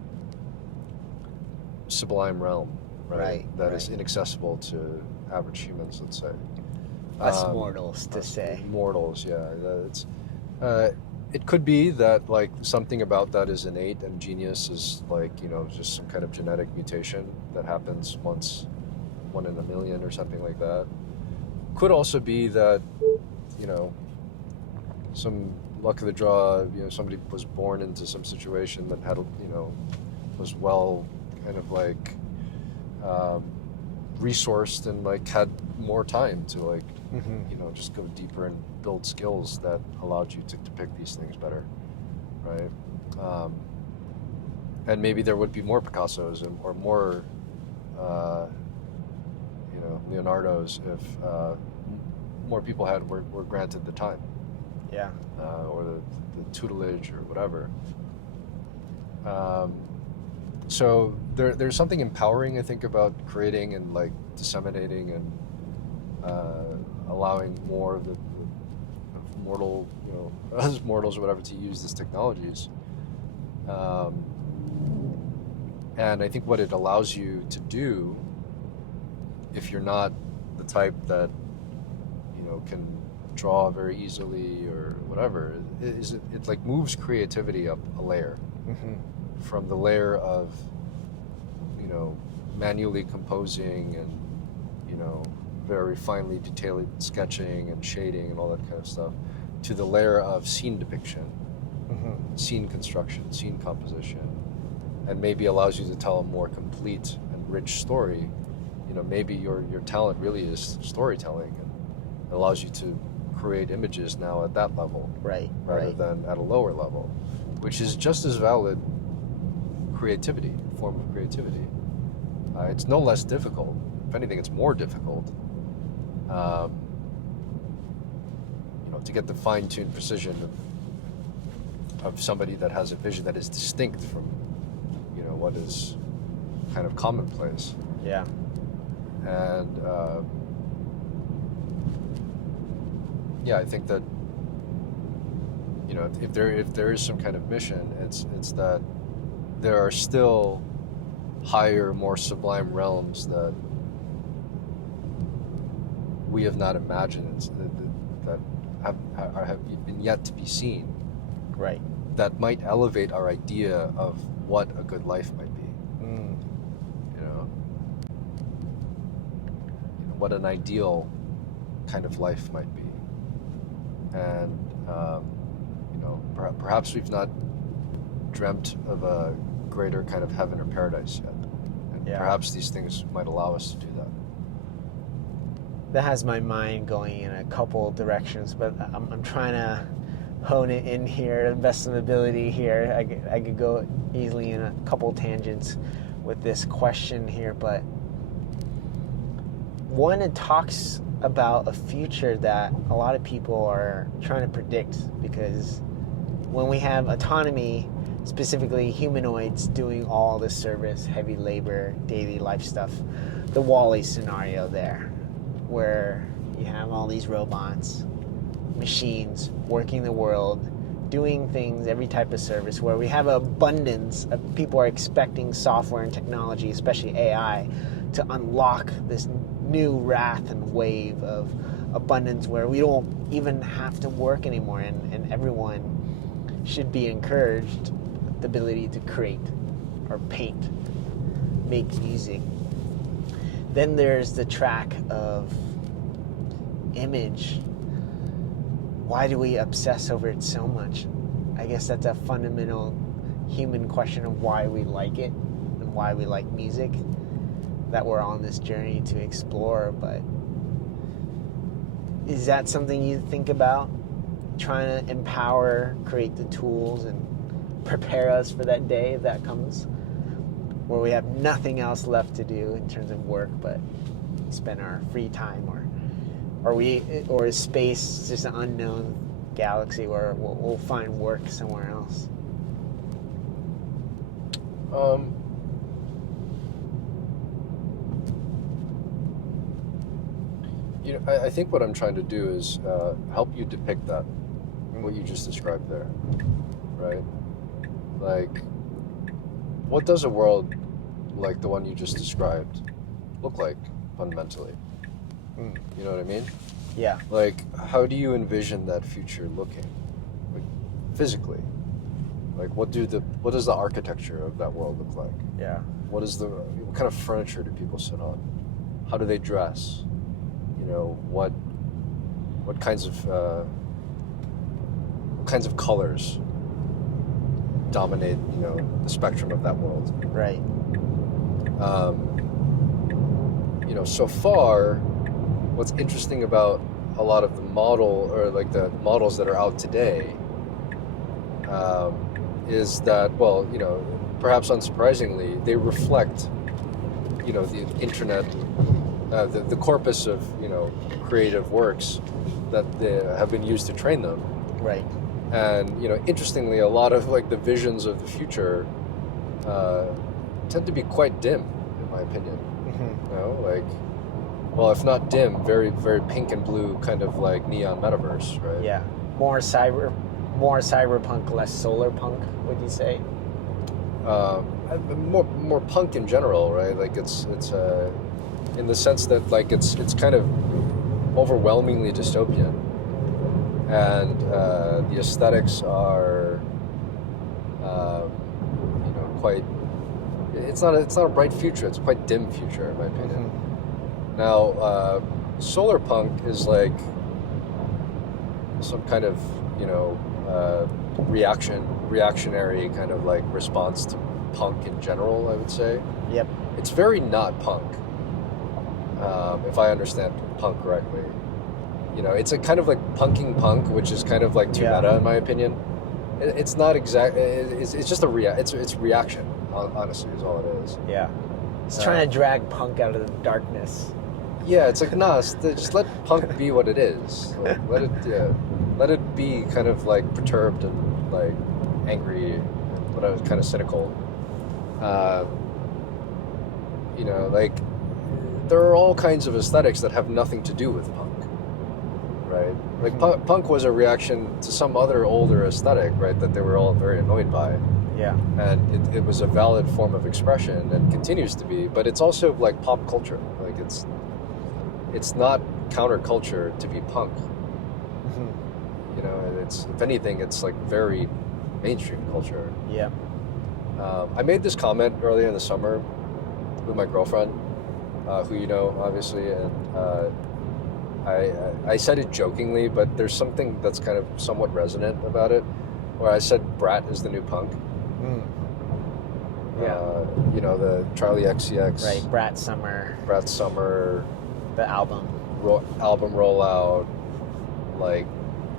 sublime realm, right? That is inaccessible to average humans, let's say. Us mortals, to say. Mortals, yeah. It's, it could be that, like, something about that is innate, and genius is, like, just some kind of genetic mutation that happens one in a million or something like that. Could also be that, some luck of the draw, somebody was born into some situation that had, was well kind of like resourced and like had more time to like, just go deeper and build skills that allowed you to depict these things better, right? And maybe there would be more Picassos or more, Leonardos if more people were granted the time. Yeah. Or the tutelage or whatever. So there's something empowering, I think, about creating and like disseminating and allowing more of the mortal, us mortals or whatever, to use these technologies. And I think what it allows you to do, if you're not the type that, can draw very easily or whatever, is it like moves creativity up a layer, from the layer of manually composing and very finely detailed sketching and shading and all that kind of stuff, to the layer of scene depiction, scene construction, scene composition, and maybe allows you to tell a more complete and rich story. Maybe your talent really is storytelling, and it allows you to create images now at that level, rather than at a lower level, which is just as valid form of creativity. It's no less difficult. If anything, it's more difficult. To get the fine-tuned precision of somebody that has a vision that is distinct from, what is kind of commonplace. Yeah. And I think that if there is some kind of mission, it's that there are still higher, more sublime realms that we have not imagined, that have been yet to be seen. Right. That might elevate our idea of what a good life might be. What an ideal kind of life might be. And perhaps we've not dreamt of a greater kind of heaven or paradise yet, and perhaps these things might allow us to do that. That has my mind going in a couple directions, but I'm trying to hone it in here, the best of my ability here. I could go easily in a couple tangents with this question here, but one, it talks about a future that a lot of people are trying to predict, because when we have autonomy, specifically humanoids doing all the service, heavy labor, daily life stuff, the WALL-E scenario there, where you have all these robots, machines working the world, doing things, every type of service, where we have an abundance of people are expecting software and technology, especially AI, to unlock this new wrath and wave of abundance where we don't even have to work anymore, and everyone should be encouraged the ability to create or paint, make music. Then there's the track of image. Why do we obsess over it so much? I guess that's a fundamental human question of why we like it and why we like music that we're on this journey to explore. But is that something you think about? Trying to empower, create the tools, and prepare us for that day if that comes, where we have nothing else left to do in terms of work but spend our free time, or is space just an unknown galaxy where we'll find work somewhere else? I think what I'm trying to do is help you depict that, what you just described there, right? Like, what does a world like the one you just described look like fundamentally? You know what I mean? Yeah. Like, how do you envision that future looking, like, physically? Like, what does the architecture of that world look like? Yeah. What kind of furniture do people sit on? How do they dress? You know, what kinds of colors dominate, you know, the spectrum of that world? Right. You know, so far, what's interesting about a lot of the models that are out today is that, well, you know, perhaps unsurprisingly, they reflect, you know, the internet, the corpus of, you know, creative works that they have been used to train them. Right. And, you know, interestingly, a lot of like the visions of the future tend to be quite dim, in my opinion. You know, like, well, if not dim, very, very pink and blue, kind of like neon metaverse, right? Yeah. More cyberpunk, less solar punk, would you say? More punk in general, right? Like it's in the sense that like it's kind of overwhelmingly dystopian, and the aesthetics are, you know, quite. It's not a bright future. It's a quite dim future, in my opinion. Now, solar punk is like some kind of, you know, reactionary kind of like response to punk in general, I would say. Yep. It's very not punk, if I understand punk correctly. You know, it's a kind of like punking punk, which is kind of like too meta, in my opinion. It's not exact. It's just it's reaction. Honestly, is all it is. Yeah. It's trying to drag punk out of the darkness. Yeah, it's like, no, just let punk be what it is. Like, let it be kind of like perturbed and like angry and whatever, kind of cynical. You know, like there are all kinds of aesthetics that have nothing to do with punk, right? Like punk was a reaction to some other older aesthetic, right? That they were all very annoyed by. Yeah. And it was a valid form of expression and continues to be, but it's also like pop culture. Like it's not counterculture to be punk. You know, it's, if anything, it's like very mainstream culture. Yeah. I made this comment earlier in the summer with my girlfriend, who you know, obviously, and I said it jokingly, but there's something that's kind of somewhat resonant about it, where I said Brat is the new punk. Yeah. You know, the Charlie XCX. Right. Brat Summer. The album. Album rollout, like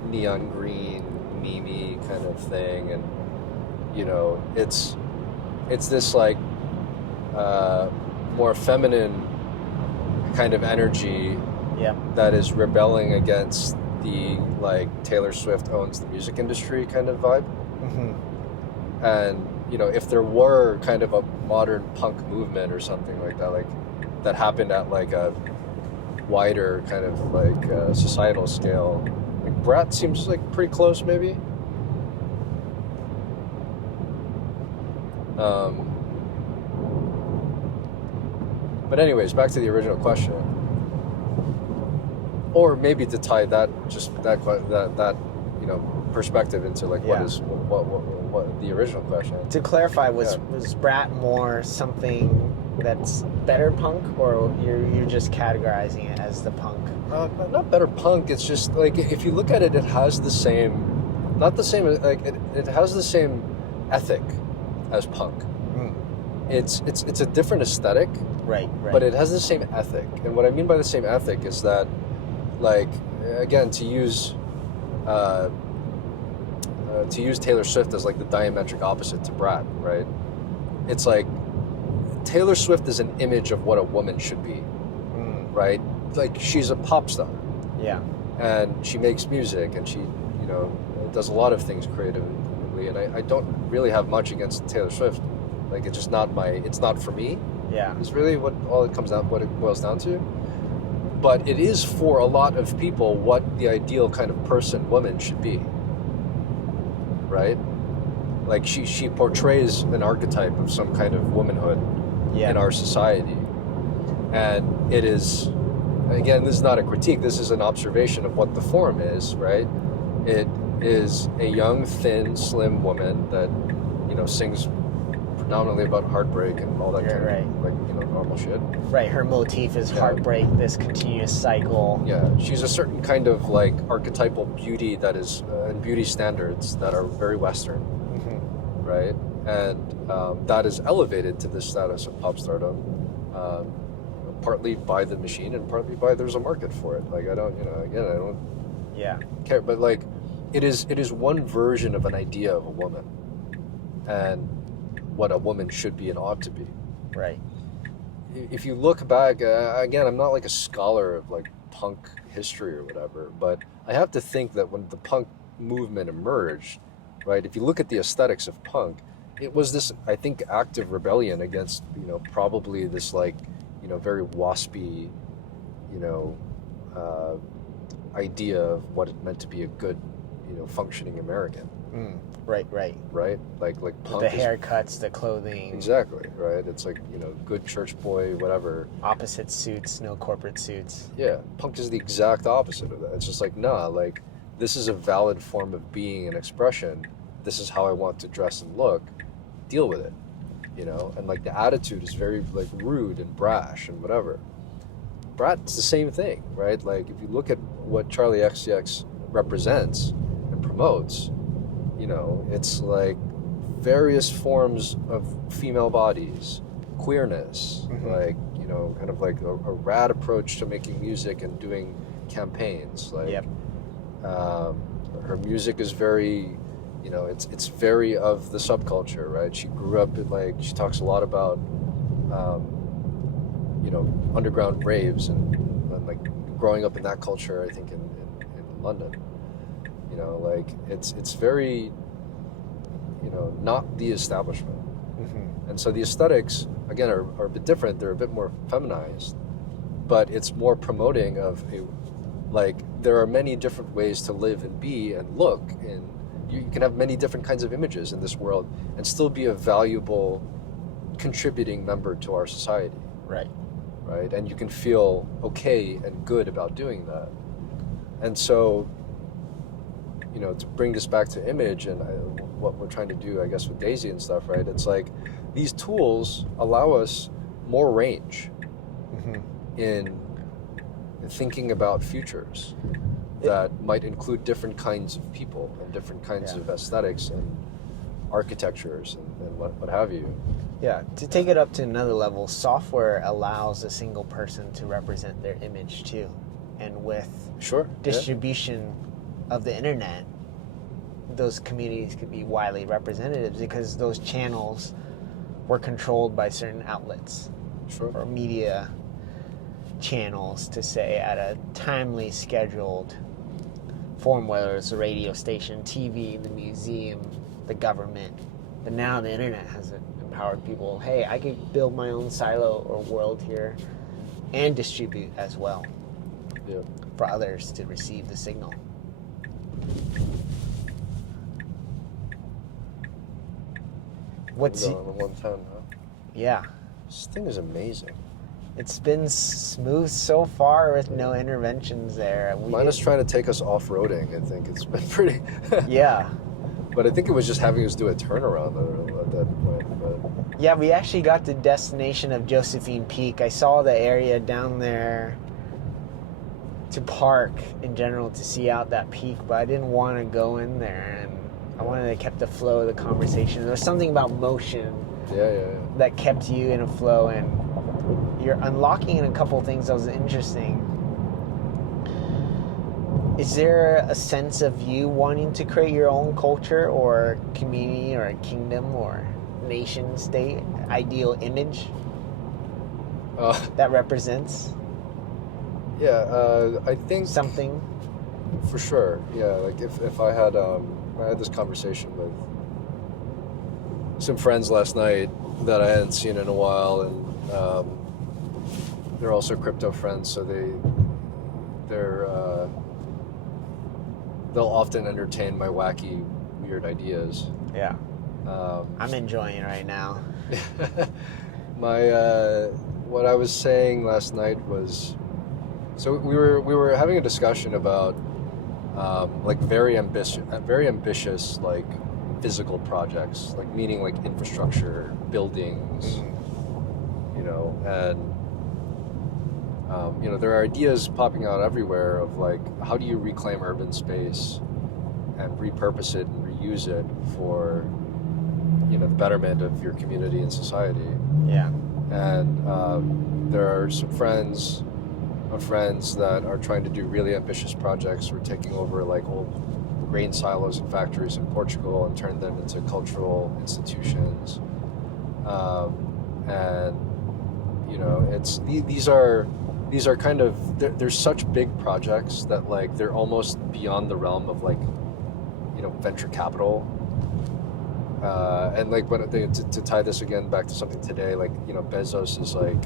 neon green, meme kind of thing, and you know, it's this like more feminine kind of energy that is rebelling against the like Taylor Swift owns the music industry kind of vibe. And you know, if there were kind of a modern punk movement or something like that happened at like a wider kind of like societal scale. Like Brat seems like pretty close, maybe. But anyways, back to the original question, or maybe to tie that perspective into like what the original question. To clarify, was Brat more something that's better punk, or you're just categorizing it as the punk? Not better punk. It's just like if you look at it, it has the same, not the same. Like it has the same ethic as punk. It's a different aesthetic, right? But it has the same ethic. And what I mean by the same ethic is that, like, again, to use Taylor Swift as like the diametric opposite to Brat, right? It's like Taylor Swift is an image of what a woman should be, right? Like she's a pop star, and she makes music, and she, does a lot of things creatively. And I don't really have much against Taylor Swift. Like it's just not it's not for me. Yeah. It's really what it boils down to. But it is for a lot of people what the ideal kind of woman should be. Right? Like she portrays an archetype of some kind of womanhood in our society. And it is, again, this is not a critique, this is an observation of what the form is, right? It is a young, thin, slim woman that, sings predominantly about heartbreak and all that normal shit. Right, her motif is heartbreak, this continuous cycle. Yeah, she's a certain kind of like archetypal beauty that is, and beauty standards that are very Western, right? And that is elevated to the status of pop stardom, partly by the machine and partly by there's a market for it. Like I don't care, but like it is one version of an idea of a woman and what a woman should be and ought to be. Right. If you look back, again, I'm not like a scholar of like punk history or whatever, but I have to think that when the punk movement emerged, right, if you look at the aesthetics of punk, it was this, I think, active rebellion against, probably this like, very waspy, idea of what it meant to be a good, functioning American. Right. Like punk. The haircuts, the clothing. Exactly, right? It's like, good church boy, whatever. Opposite suits, no corporate suits. Yeah, punk is the exact opposite of that. It's just like, nah, like, this is a valid form of being and expression. This is how I want to dress and look. Deal with it, And like the attitude is very like rude and brash and whatever. Brat's the same thing, right? Like if you look at what Charlie XCX represents and promotes, it's like various forms of female bodies, queerness, like, kind of like a rad approach to making music and doing campaigns. Like, her music is very, it's very of the subculture, right? She grew up in like, she talks a lot about, underground raves and like growing up in that culture, I think in London. Like it's very, not the establishment. And so the aesthetics, again, are a bit different. They're a bit more feminized, but it's more promoting of there are many different ways to live and be and look, and you can have many different kinds of images in this world and still be a valuable contributing member to our society. Right. And you can feel okay and good about doing that. And so, to bring this back to image and what we're trying to do, I guess, with Daisy and stuff, right? It's like these tools allow us more range in thinking about futures that might include different kinds of people and different kinds of aesthetics and architectures and what have you. Yeah, to take it up to another level, software allows a single person to represent their image too. And with distribution of the internet, those communities could be widely represented because those channels were controlled by certain outlets or media channels, to say, at a timely scheduled form, whether it's a radio station, TV, the museum, the government. But now the internet has empowered people. Hey, I could build my own silo or world here and distribute as well. Yeah. for others to receive the signal. What's Going on the 110, huh? yeah? This thing is amazing. It's been smooth so far with no interventions there. Mine is trying to take us off-roading. I think it's been pretty. Yeah. But I think it was just having us do a turnaround at that point. But Yeah, we actually got the destination of Josephine Peak. I saw the area down there to park in general to see out that peak, but I didn't want to go in there, and I wanted to keep the flow of the conversation. There was something about motion yeah. that kept you in a flow, and you're unlocking a couple things that was interesting. Is there a sense of you wanting to create your own culture or community or kingdom or nation state, ideal image that represents I think something? for sure. Yeah, like if I had this conversation with some friends last night that I hadn't seen in a while, and they're also crypto friends, so they'll often entertain my wacky, weird ideas. Yeah. I'm enjoying it right now. What I was saying last night was, so we were having a discussion about like very ambitious like physical projects, like meaning like infrastructure, buildings, you know, and you know, there are ideas popping out everywhere of like, how do you reclaim urban space and repurpose it and reuse it for, you know, the betterment of your community and society. Yeah. And there are some friends that are trying to do really ambitious projects. We're taking over like old grain silos and factories in Portugal and turn them into cultural institutions. And you know, these are kind of, they're such big projects that like they're almost beyond the realm of like, you know, venture capital. And like to tie this again back to something today, like, you know, Bezos is like,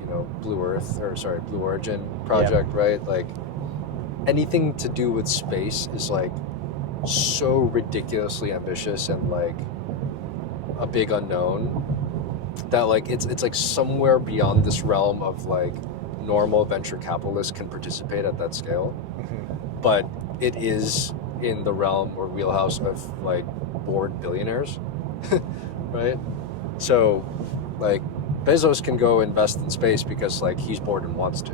you know, Blue Origin project, right? Like anything to do with space is like so ridiculously ambitious and like a big unknown that like it's like somewhere beyond this realm of like normal venture capitalists can participate at that scale. But it is in the realm or wheelhouse of like bored billionaires, right? So like Bezos can go invest in space because like he's bored and wants to,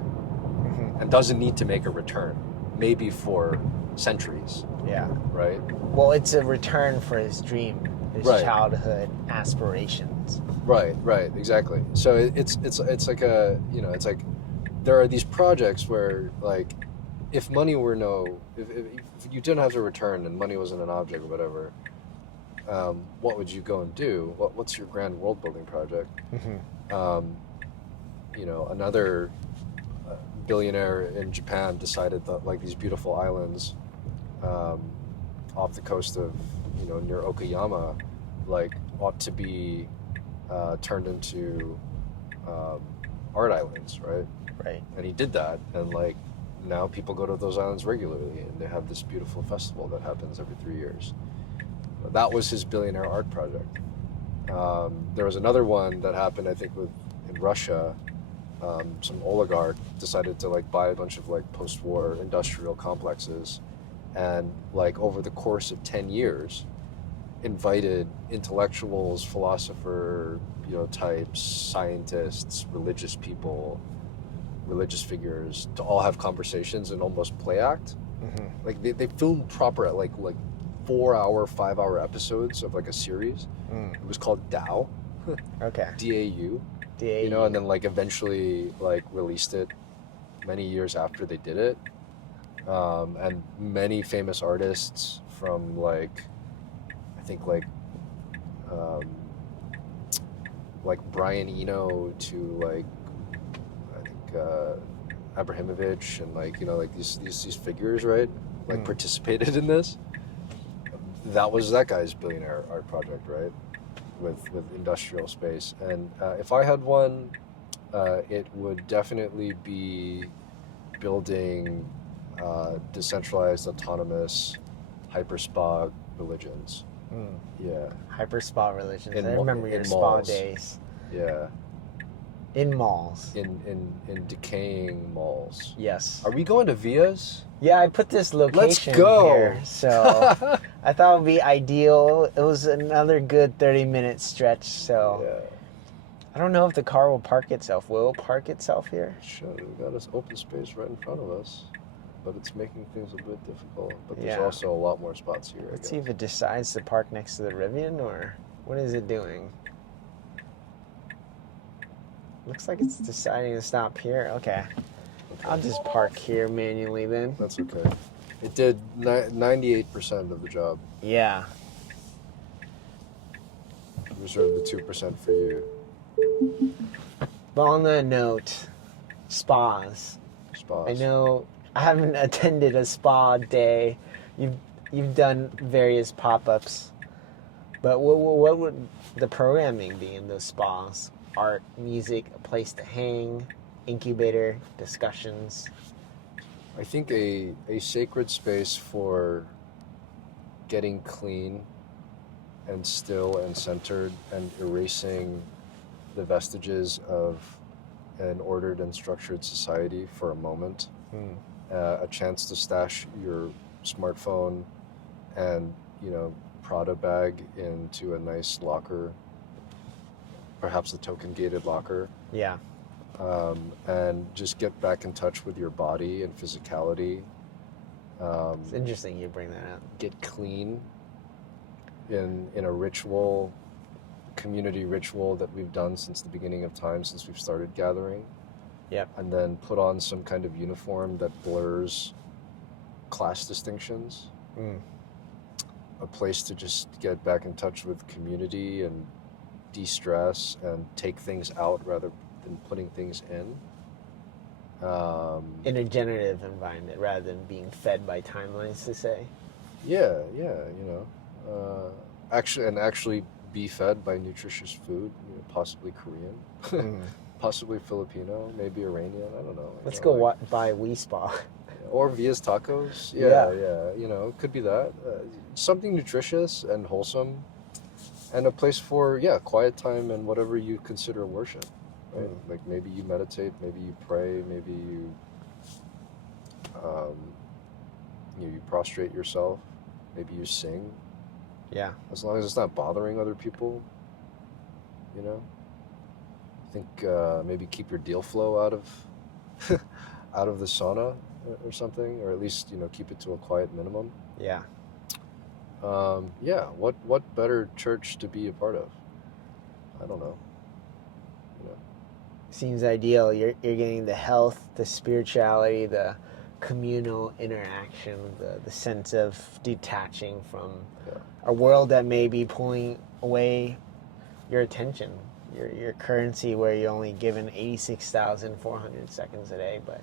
and doesn't need to make a return, maybe for centuries. Yeah. Right. Well, it's a return for his dream, his Right. childhood aspirations. Right, exactly. So it's like a, you know, it's like there are these projects where like if money were if you didn't have to return and money wasn't an object or whatever, what would you go and do? What's your grand world building project? You know, another billionaire in Japan decided that like these beautiful islands off the coast of, you know, near Okayama, like ought to be turned into art islands, right? Right. And he did that, and like now people go to those islands regularly, and they have this beautiful festival that happens every 3 years. That was his billionaire art project. There was another one that happened, I think, in Russia. Some oligarch decided to like buy a bunch of like post-war industrial complexes, and like over the course of 10 years, invited intellectuals, philosopher, you know, types, scientists, religious people, religious figures to all have conversations and almost play act. Like they filmed proper like 4-hour, 5-hour episodes of like a series. It was called DAO. Okay. DAU. You know, and then like eventually like released it many years after they did it. And many famous artists from like, I think like Brian Eno to like, I think Abramovich and like, you know, like these figures, right? Like participated in this. That was that guy's billionaire art project, right? With industrial space. And if I had one, it would definitely be building decentralized, autonomous, hyper spa religions. Yeah. Hyper spa religions. In I remember your spa malls. days. Yeah. In malls. In decaying malls. Yes. Are we going to Via's? Yeah, I put this location Let's go. here, so I thought it would be ideal. It was another good 30-minute stretch, so Yeah. I don't know if the car will park itself. Will it park itself here? Sure, we got this open space right in front of us, but it's making things a bit difficult. But there's Yeah. also a lot more spots here. Let's see if it decides to park next to the Rivian, or what is it doing? Looks like it's deciding to stop here. Okay. I'll just park here manually then. That's okay. It did 98% of the job. Yeah. Reserve the 2% for you. But on that note, spas. Spas. I know I haven't attended a spa day. You've done various pop-ups, but what would the programming be in those spas? Art, music, a place to hang, incubator, discussions. I think a sacred space for getting clean and still and centered and erasing the vestiges of an ordered and structured society for a moment. A chance to stash your smartphone and, Prada bag into a nice locker, perhaps a token gated locker. Yeah. And just get back in touch with your body and physicality. It's interesting you bring that up. Get clean in a ritual, community ritual that we've done since the beginning of time, since we've started gathering. Yep. And then put on some kind of uniform that blurs class distinctions. A place to just get back in touch with community and de-stress and take things out rather than putting things in. In a generative environment rather than being fed by timelines, to say. Yeah, actually be fed by nutritious food, possibly Korean, possibly Filipino, maybe Iranian. I don't know. Let's go buy Wii Spa. Or Via's Tacos. Yeah. It could be that. Something nutritious and wholesome, and a place for quiet time and whatever you consider worship. Right? Like maybe you meditate, maybe you pray, maybe you you prostrate yourself, maybe you sing. Yeah. As long as it's not bothering other people, I think maybe keep your deal flow out of out of the sauna or something, or at least keep it to a quiet minimum. Yeah. What better church to be a part of? I don't know. Seems ideal. You're getting the health, the spirituality, the communal interaction, the sense of detaching from a world that may be pulling away your attention, your currency, where you're only given 86,400 seconds a day, but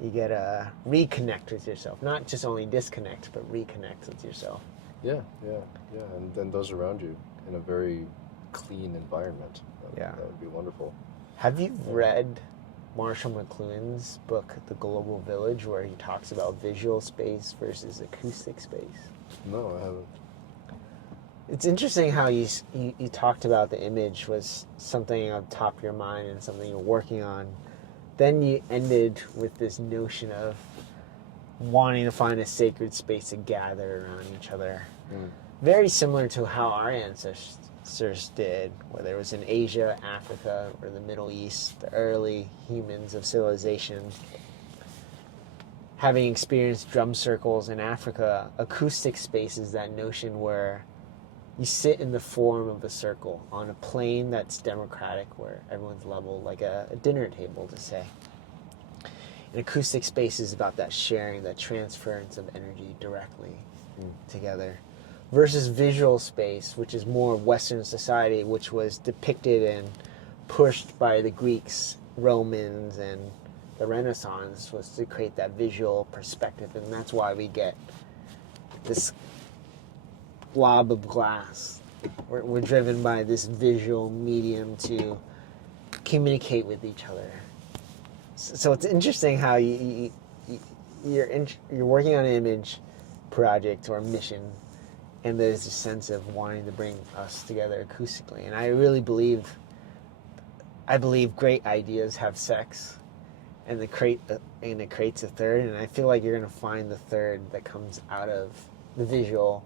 you get to reconnect with yourself. Not just only disconnect, but reconnect with yourself. Yeah, and then those around you in a very clean environment. That would be wonderful. Have you read Marshall McLuhan's book, The Global Village, where he talks about visual space versus acoustic space? No, I haven't. It's interesting how you talked about the image was something on top of your mind and something you're working on. Then you ended with this notion of wanting to find a sacred space to gather around each other. Very similar to how our ancestors did, whether it was in Asia, Africa, or the Middle East, the early humans of civilization. Having experienced drum circles in Africa, acoustic space is that notion where you sit in the form of a circle on a plane that's democratic, where everyone's level, like a dinner table, to say. And acoustic space is about that sharing, that transference of energy directly together. Versus visual space, which is more Western society, which was depicted and pushed by the Greeks, Romans, and the Renaissance, was to create that visual perspective. And that's why we get this blob of glass. We're driven by this visual medium to communicate with each other. So it's interesting how you're working on an image project or mission, and there's a sense of wanting to bring us together acoustically. And I really believe great ideas have sex, and it creates a third. And I feel like you're gonna find the third that comes out of the visual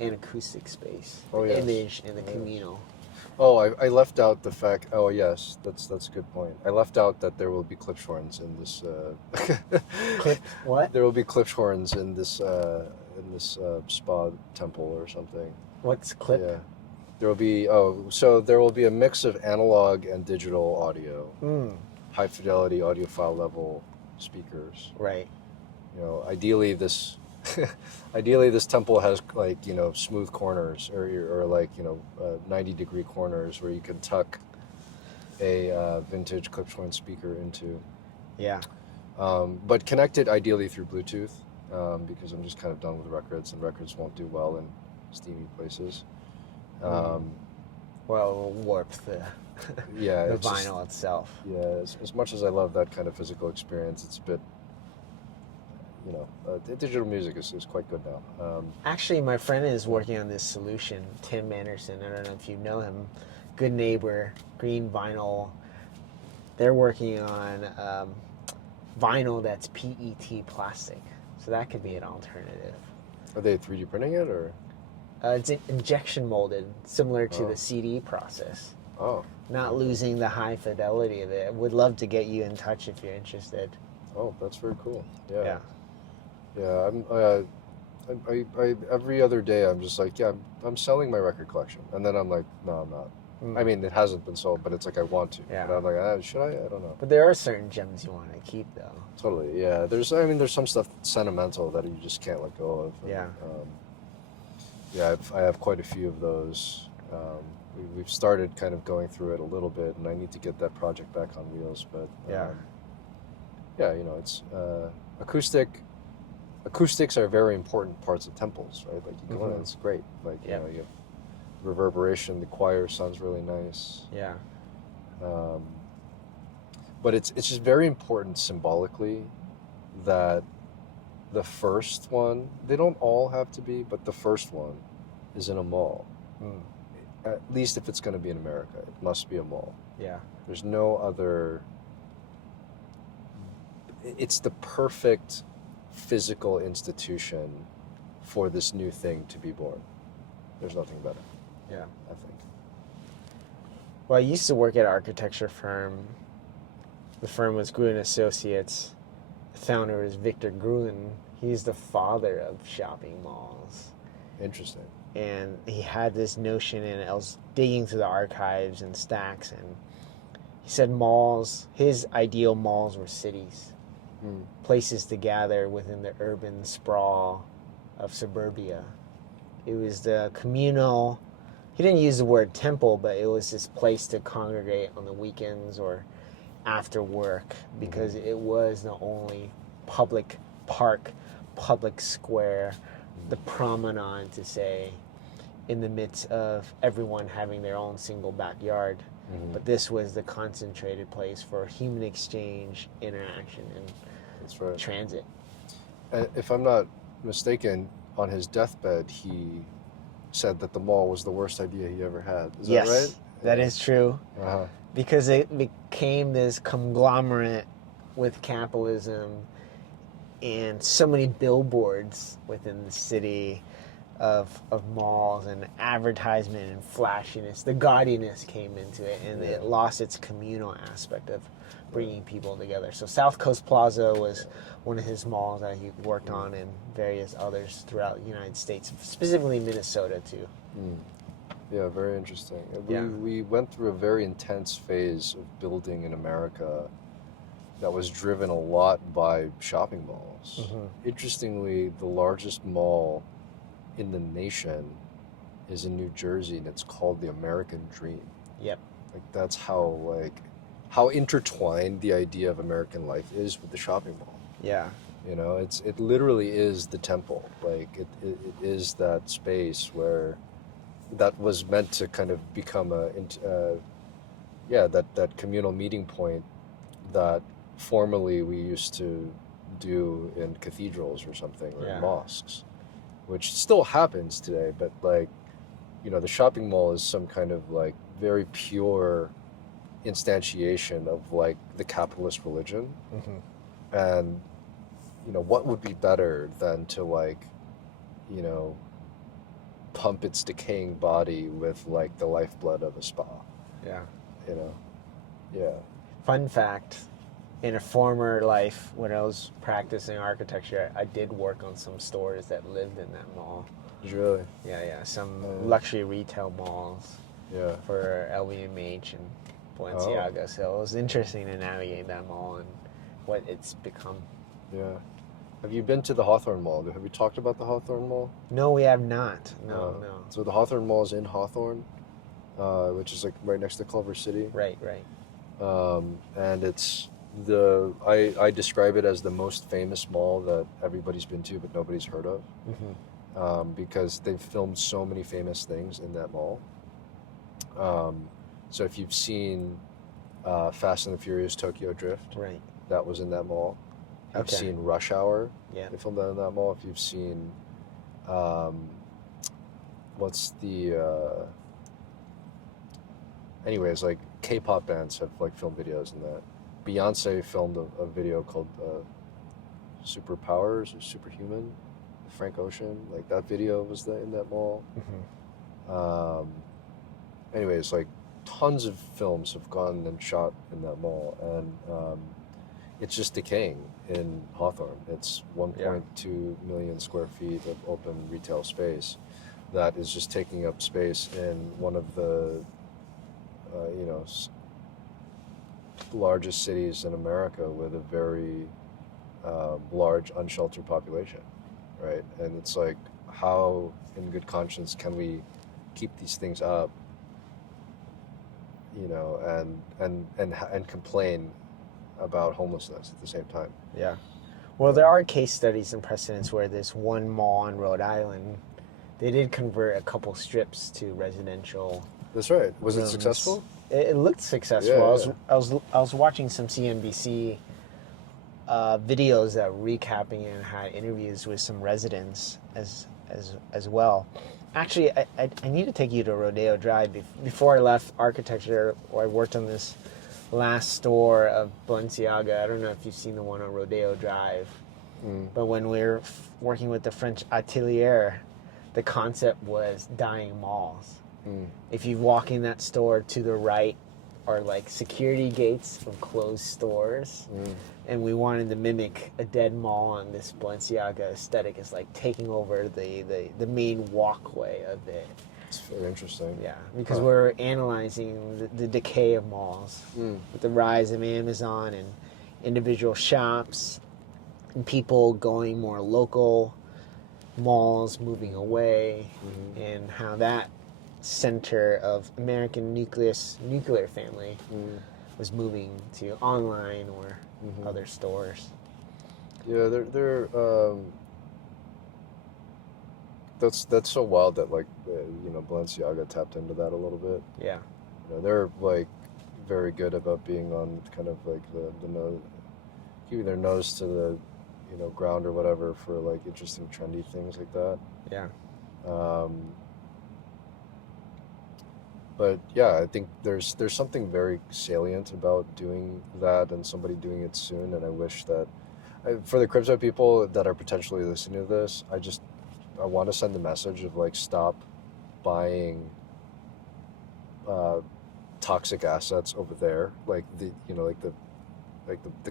and acoustic space, the image and the communal. Oh, I left out the fact. Oh, yes, that's a good point. I left out that there will be klipschorns in this. What? There will be klipschorns in this spa temple or something. What's clip? Yeah, there will be. Oh, so there will be a mix of analog and digital audio, high fidelity audiophile level speakers. Right. You know, ideally this temple has like, you know, smooth corners or like, you know, 90-degree corners where you can tuck a vintage Klipschorn speaker into. Yeah. But connected ideally through Bluetooth, because I'm just kind of done with records, and records won't do well in steamy places. Well, it'll warp the the vinyl itself. Yeah, as much as I love that kind of physical experience, it's a bit, you know, digital music is quite good now. Actually, my friend is working on this solution, Tim Anderson. I don't know if you know him. Good neighbor, green vinyl. They're working on vinyl that's PET plastic, so that could be an alternative. Are they 3D printing it, or? It's injection molded, similar to the CD process. Oh. Not losing the high fidelity of it. Would love to get you in touch if you're interested. Oh, that's very cool. Yeah. Yeah. Yeah, I every other day I'm just like, yeah, I'm selling my record collection, and then I'm like, no, I'm not. I mean, it hasn't been sold, but it's like I want to. Yeah. But I'm like, should I? I don't know. But there are certain gems you want to keep, though. Totally. Yeah. There's some stuff sentimental that you just can't let go of. And, Yeah. Yeah, I have quite a few of those. We've started kind of going through it a little bit, and I need to get that project back on wheels. But Yeah. Yeah, you know, it's acoustics are very important parts of temples, right? Like you go in, it's great. Like you know, you have reverberation. The choir sounds really nice. Yeah. But it's just very important symbolically that the first one, they don't all have to be, but the first one is in a mall. At least if it's going to be in America, it must be a mall. Yeah. There's no other. It's the perfect physical institution for this new thing to be born. There's nothing better. Yeah. I think. Well, I used to work at an architecture firm. The firm was Gruen Associates. The founder is Victor Gruen. He's the father of shopping malls. Interesting. And he had this notion, and I was digging through the archives and stacks, and he said malls, his ideal malls were cities, places to gather within the urban sprawl of suburbia. It was the communal, he didn't use the word temple, but it was this place to congregate on the weekends or after work, because it was the only public park, public square, the promenade, to say, in the midst of everyone having their own single backyard. But this was the concentrated place for human exchange, interaction, and That's right. transit. If I'm not mistaken, on his deathbed, he said that the mall was the worst idea he ever had. Is that right? That is true. Uh-huh. Because it became this conglomerate with capitalism and so many billboards within the city of malls and advertisement and flashiness. The gaudiness came into it, and it lost its communal aspect of bringing people together. So South Coast Plaza was one of his malls that he worked on, and various others throughout the United States, specifically Minnesota too. Yeah, very interesting. Yeah. We went through a very intense phase of building in America that was driven a lot by shopping malls. Interestingly, the largest mall in the nation is in New Jersey, and it's called the American Dream. Yep. Like that's how intertwined the idea of American life is with the shopping mall. Yeah. You know, it literally is the temple. Like it is that space where that was meant to kind of become that communal meeting point that formerly we used to do in cathedrals or something, or Yeah. in mosques, which still happens today. But like, the shopping mall is some kind of like very pure instantiation of like the capitalist religion. Mm-hmm. And what would be better than to like, pump its decaying body with like the lifeblood of a spa. Yeah. Yeah. Fun fact, in a former life when I was practicing architecture, I did work on some stores that lived in that mall. Did you really? Yeah, some luxury retail malls. Yeah. For LVMH and Balenciaga. So it was interesting to navigate that mall and what it's become. Yeah. Have you been to the Hawthorne Mall? Have we talked about the Hawthorne Mall? No, we have not. No. So the Hawthorne Mall is in Hawthorne, which is like right next to Culver City. Right. And it's I describe it as the most famous mall that everybody's been to but nobody's heard of. Mm-hmm. Because they've filmed so many famous things in that mall. So if you've seen Fast and the Furious Tokyo Drift, right, that was in that mall. You've seen Rush Hour, they filmed that in that mall. If you've seen, what's the, anyways, like K-pop bands have like filmed videos in that. Beyonce filmed a video called Superpowers or Superhuman, Frank Ocean. Like that video was in that mall. Mm-hmm. Anyways, like tons of films have gone and shot in that mall, and it's just decaying in Hawthorne. It's 1.2 million square feet of open retail space that is just taking up space in one of the largest cities in America with a very large unsheltered population, right? And it's like, how in good conscience can we keep these things up, and complain about homelessness at the same time? Yeah. Well, there are case studies and precedents where this one mall on Rhode Island, they did convert a couple strips to residential. That's right. Was rooms. it successful? It looked successful. Yeah, I was watching some CNBC videos that were recapping and had interviews with some residents as well. Actually, I need to take you to Rodeo Drive. Before I left architecture, or I worked on this last store of Balenciaga. I don't know if you've seen the one on Rodeo Drive, but when we were working with the French Atelier, the concept was dying malls. If you walk in that store, to the right are like security gates from closed stores, and we wanted to mimic a dead mall, and this Balenciaga aesthetic is like taking over the main walkway of it. It's very interesting. Yeah, because we're analyzing the decay of malls with the rise of Amazon and individual shops and people going more local, malls moving away, and how that center of American nuclear family was moving to online or other stores. Yeah, they're that's so wild that like Balenciaga tapped into that a little bit. Yeah. They're like very good about being on kind of like the nose, keeping their nose to the ground or whatever for like interesting trendy things like that. Yeah. But yeah, I think there's something very salient about doing that and somebody doing it soon. And I wish that for the crypto people that are potentially listening to this, I want to send the message of like, stop buying toxic assets over there, like the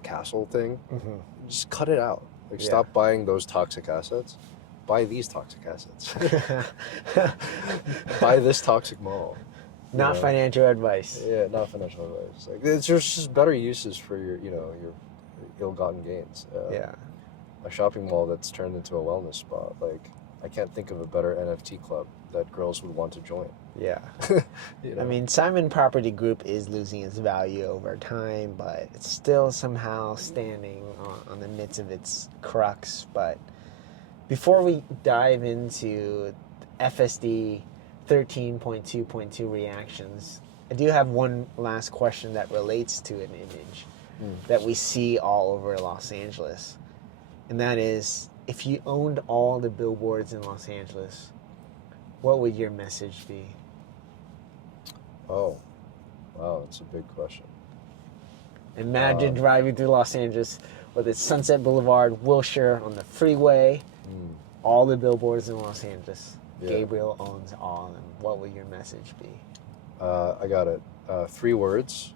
castle thing. Just cut it out. Like, stop buying those toxic assets. Buy these toxic assets. Buy this toxic mall. Not financial advice. Yeah, not financial advice. Like, there's just better uses for your ill-gotten gains. A shopping mall that's turned into a wellness spot. Like, I can't think of a better NFT club that girls would want to join. Yeah. I mean, Simon Property Group is losing its value over time, but it's still somehow standing on the midst of its crux. But before we dive into FSD 13.2.2 reactions, I do have one last question that relates to an image that we see all over Los Angeles. and that is, if you owned all the billboards in Los Angeles, what would your message be? Oh, wow, that's a big question. Imagine driving through Los Angeles with its Sunset Boulevard, Wilshire on the freeway, all the billboards in Los Angeles. Yeah. Gabriel owns all of them. What would your message be? I got it. 3 words.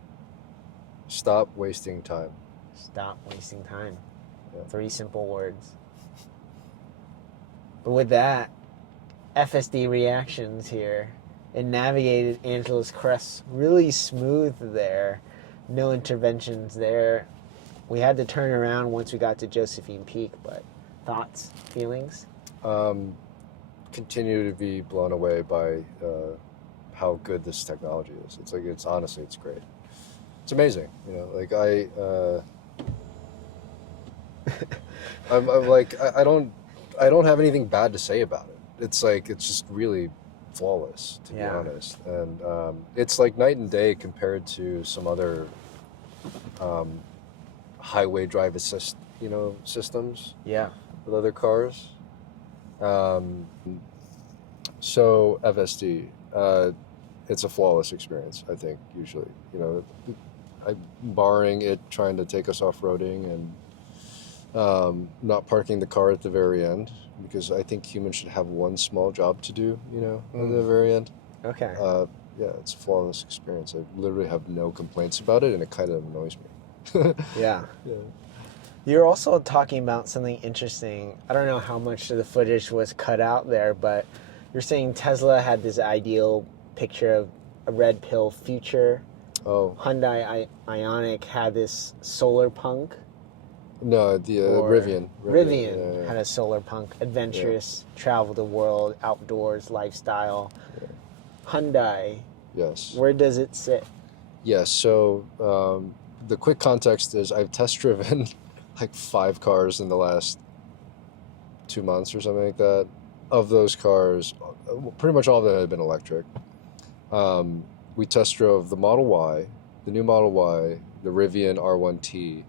Stop wasting time. Stop wasting time. Yeah. 3 simple words. But with that, FSD reactions here. It navigated Angeles Crest really smooth there. No interventions there. We had to turn around once we got to Josephine Peak, but thoughts, feelings? Continue to be blown away by how good this technology is. It's honestly, it's great. It's amazing. Like I'm like, I don't have anything bad to say about it. It's just really flawless, to be honest. And it's like night and day compared to some other highway drive assist, systems. Yeah. With other cars. So FSD, it's a flawless experience, I think, usually. Barring it trying to take us off-roading and not parking the car at the very end, because I think humans should have one small job to do, at the very end. Okay. Yeah, it's a flawless experience. I literally have no complaints about it, and it kind of annoys me. Yeah. Yeah. You're also talking about something interesting. I don't know how much of the footage was cut out there, but you're saying Tesla had this ideal picture of a red pill future. Oh. Hyundai Ioniq had this solar punk. No, the Rivian. Rivian had a solar punk, adventurous, travel the world, outdoors, lifestyle. Yeah. Hyundai. Yes. Where does it sit? Yes. So the quick context is I've test driven like 5 cars in the last 2 months or something like that. Of those cars, pretty much all of them have been electric. We test drove the Model Y, the new Model Y, the Rivian R1T,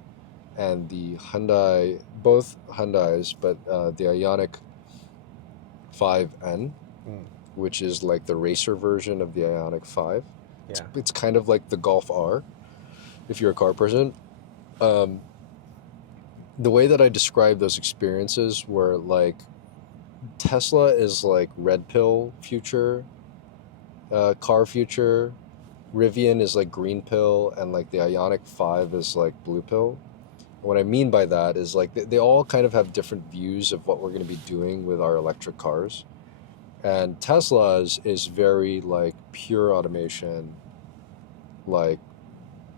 and the Hyundai, both Hyundais, but the Ioniq 5N, which is like the racer version of the Ioniq 5. Yeah. It's kind of like the Golf R, if you're a car person. The way that I describe those experiences were like, Tesla is like red pill future, car future. Rivian is like green pill, and like the Ioniq 5 is like blue pill. What I mean by that is like they all kind of have different views of what we're going to be doing with our electric cars. And Tesla's is very like pure automation, like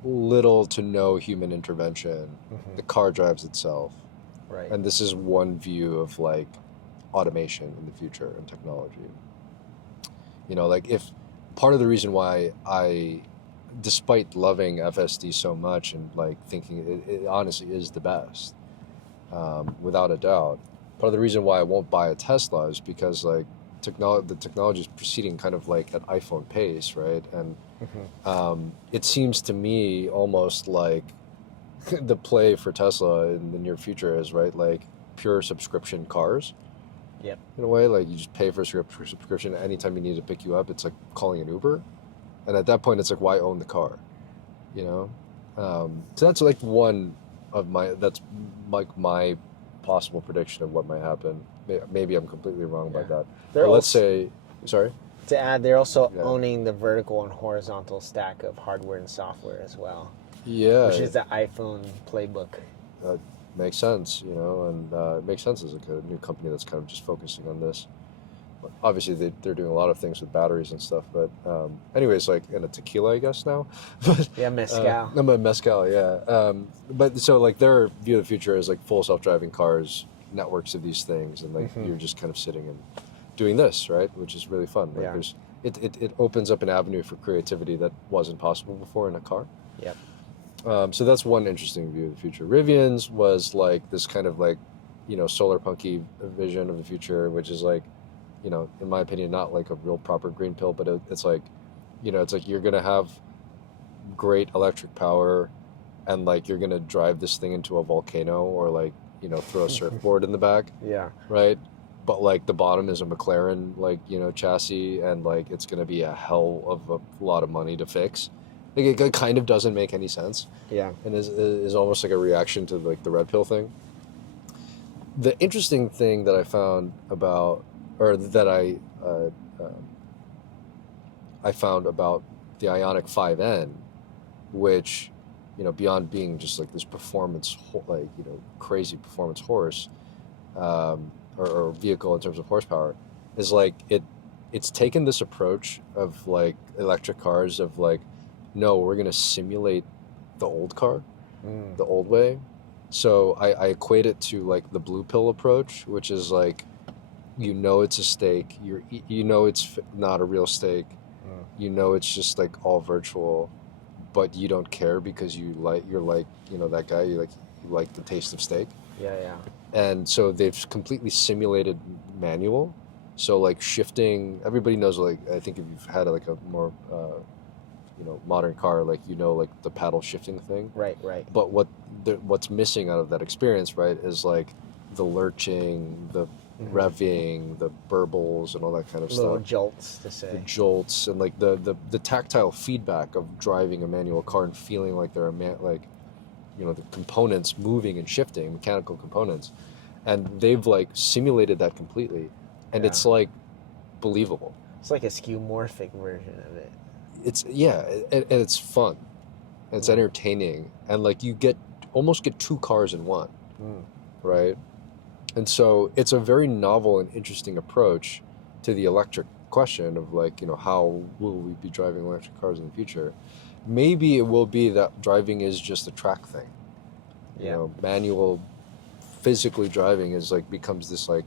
little to no human intervention. Mm-hmm. The car drives itself. Right. And this is one view of like automation in the future and technology. Like if part of the reason why I, despite loving FSD so much and like thinking it honestly is the best, without a doubt, part of the reason why I won't buy a Tesla is because like the technology is proceeding kind of like at iPhone pace, right? And it seems to me almost like the play for Tesla in the near future is, right, like pure subscription cars. Yep. In a way, like you just pay for a subscription. Anytime you need to pick you up, it's like calling an Uber. And at that point, it's like, why own the car? So that's like that's like my possible prediction of what might happen. Maybe I'm completely wrong about that. But let's say, sorry? To add, they're also owning the vertical and horizontal stack of hardware and software as well. Yeah. Which is the iPhone playbook. Makes sense, and it makes sense as like a new company that's kind of just focusing on this. But obviously, they're doing a lot of things with batteries and stuff. But anyways, like in a tequila, I guess now. But, yeah, mezcal. I'm a mezcal, yeah. But so like their view of the future is like full self-driving cars, networks of these things, and like you're just kind of sitting and doing this, right? Which is really fun. Like it opens up an avenue for creativity that wasn't possible before in a car. Yep. So that's one interesting view of the future. Rivian's was like this kind of like, solar punky vision of the future, which is like, in my opinion, not like a real proper green pill, but it's like, it's like you're going to have great electric power and like you're going to drive this thing into a volcano or like, you know, throw a surfboard in the back, Yeah. right? But like the bottom is a McLaren, like, you know, chassis, and like it's gonna be a hell of a lot of money to fix. Like it kind of doesn't make any sense, Yeah. and is almost like a reaction to like the red pill thing. The interesting thing that I found about, or that I found about the Ionic 5N, which, you know, beyond being just like this performance, like, you know, crazy performance horse, or vehicle in terms of horsepower, is like it's taken this approach of like electric cars of like, no, we're gonna simulate the old car, the old way. So I equate it to like the blue pill approach, which is like, you know, it's a steak. You know it's not a real steak. You know it's just like all virtual, but you don't care because you're like, you know, that guy, you like the taste of steak. Yeah, yeah. And so they've completely simulated manual. So like shifting, everybody knows, like, I think if you've had like a more you know, modern car, like, you know, like the paddle shifting thing. Right, right. But what's missing out of that experience, right, is like the lurching, the revving, the burbles, and all that kind of Little stuff. jolts to say. The jolts and like the tactile feedback of driving a manual car and feeling like there are like, you know, the components moving and shifting, mechanical components, and they've like simulated that completely, and Yeah. it's like believable. It's like a skeuomorphic version of it. It's, yeah, and it's fun, it's entertaining, and like you almost get two cars in one, right? And so it's a very novel and interesting approach to the electric question of like, you know, how will we be driving electric cars in the future? Maybe it will be that driving is just a track thing. You know, manual physically driving is like, becomes this like,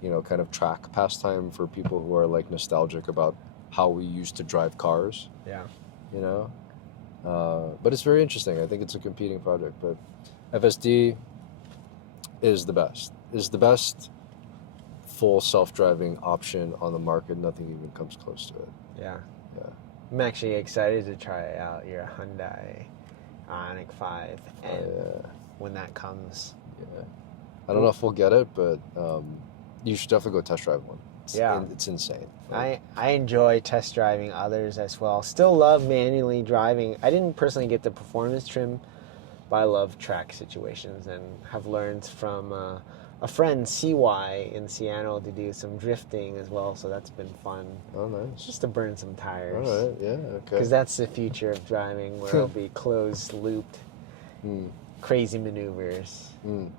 you know, kind of track pastime for people who are like nostalgic about how we used to drive cars. Yeah. You know? But it's very interesting. I think it's a competing project, but FSD is the best full self-driving option on the market. Nothing even comes close to it. Yeah. Yeah. I'm actually excited to try out your Hyundai Ioniq 5 and when that comes. Yeah. I don't know if we'll get it, but you should definitely go test drive one. It's insane. I enjoy test driving others as well. Still love manually driving. I didn't personally get the performance trim, but I love track situations and have learned from a friend, CY, in Seattle to do some drifting as well, so that's been fun. Oh, nice. Just to burn some tires. All right, yeah, okay. Because that's the future of driving, where it'll be closed-looped, crazy maneuvers. In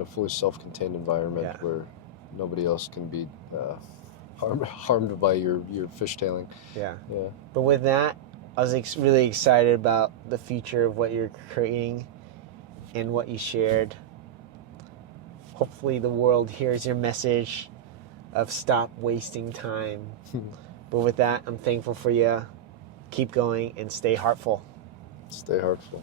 a fully self-contained environment where nobody else can be harmed by your fishtailing. Yeah. Yeah. But with that, I was really excited about the future of what you're creating and what you shared. Hopefully the world hears your message of stop wasting time. But with that, I'm thankful for you. Keep going and stay heartful. Stay heartful.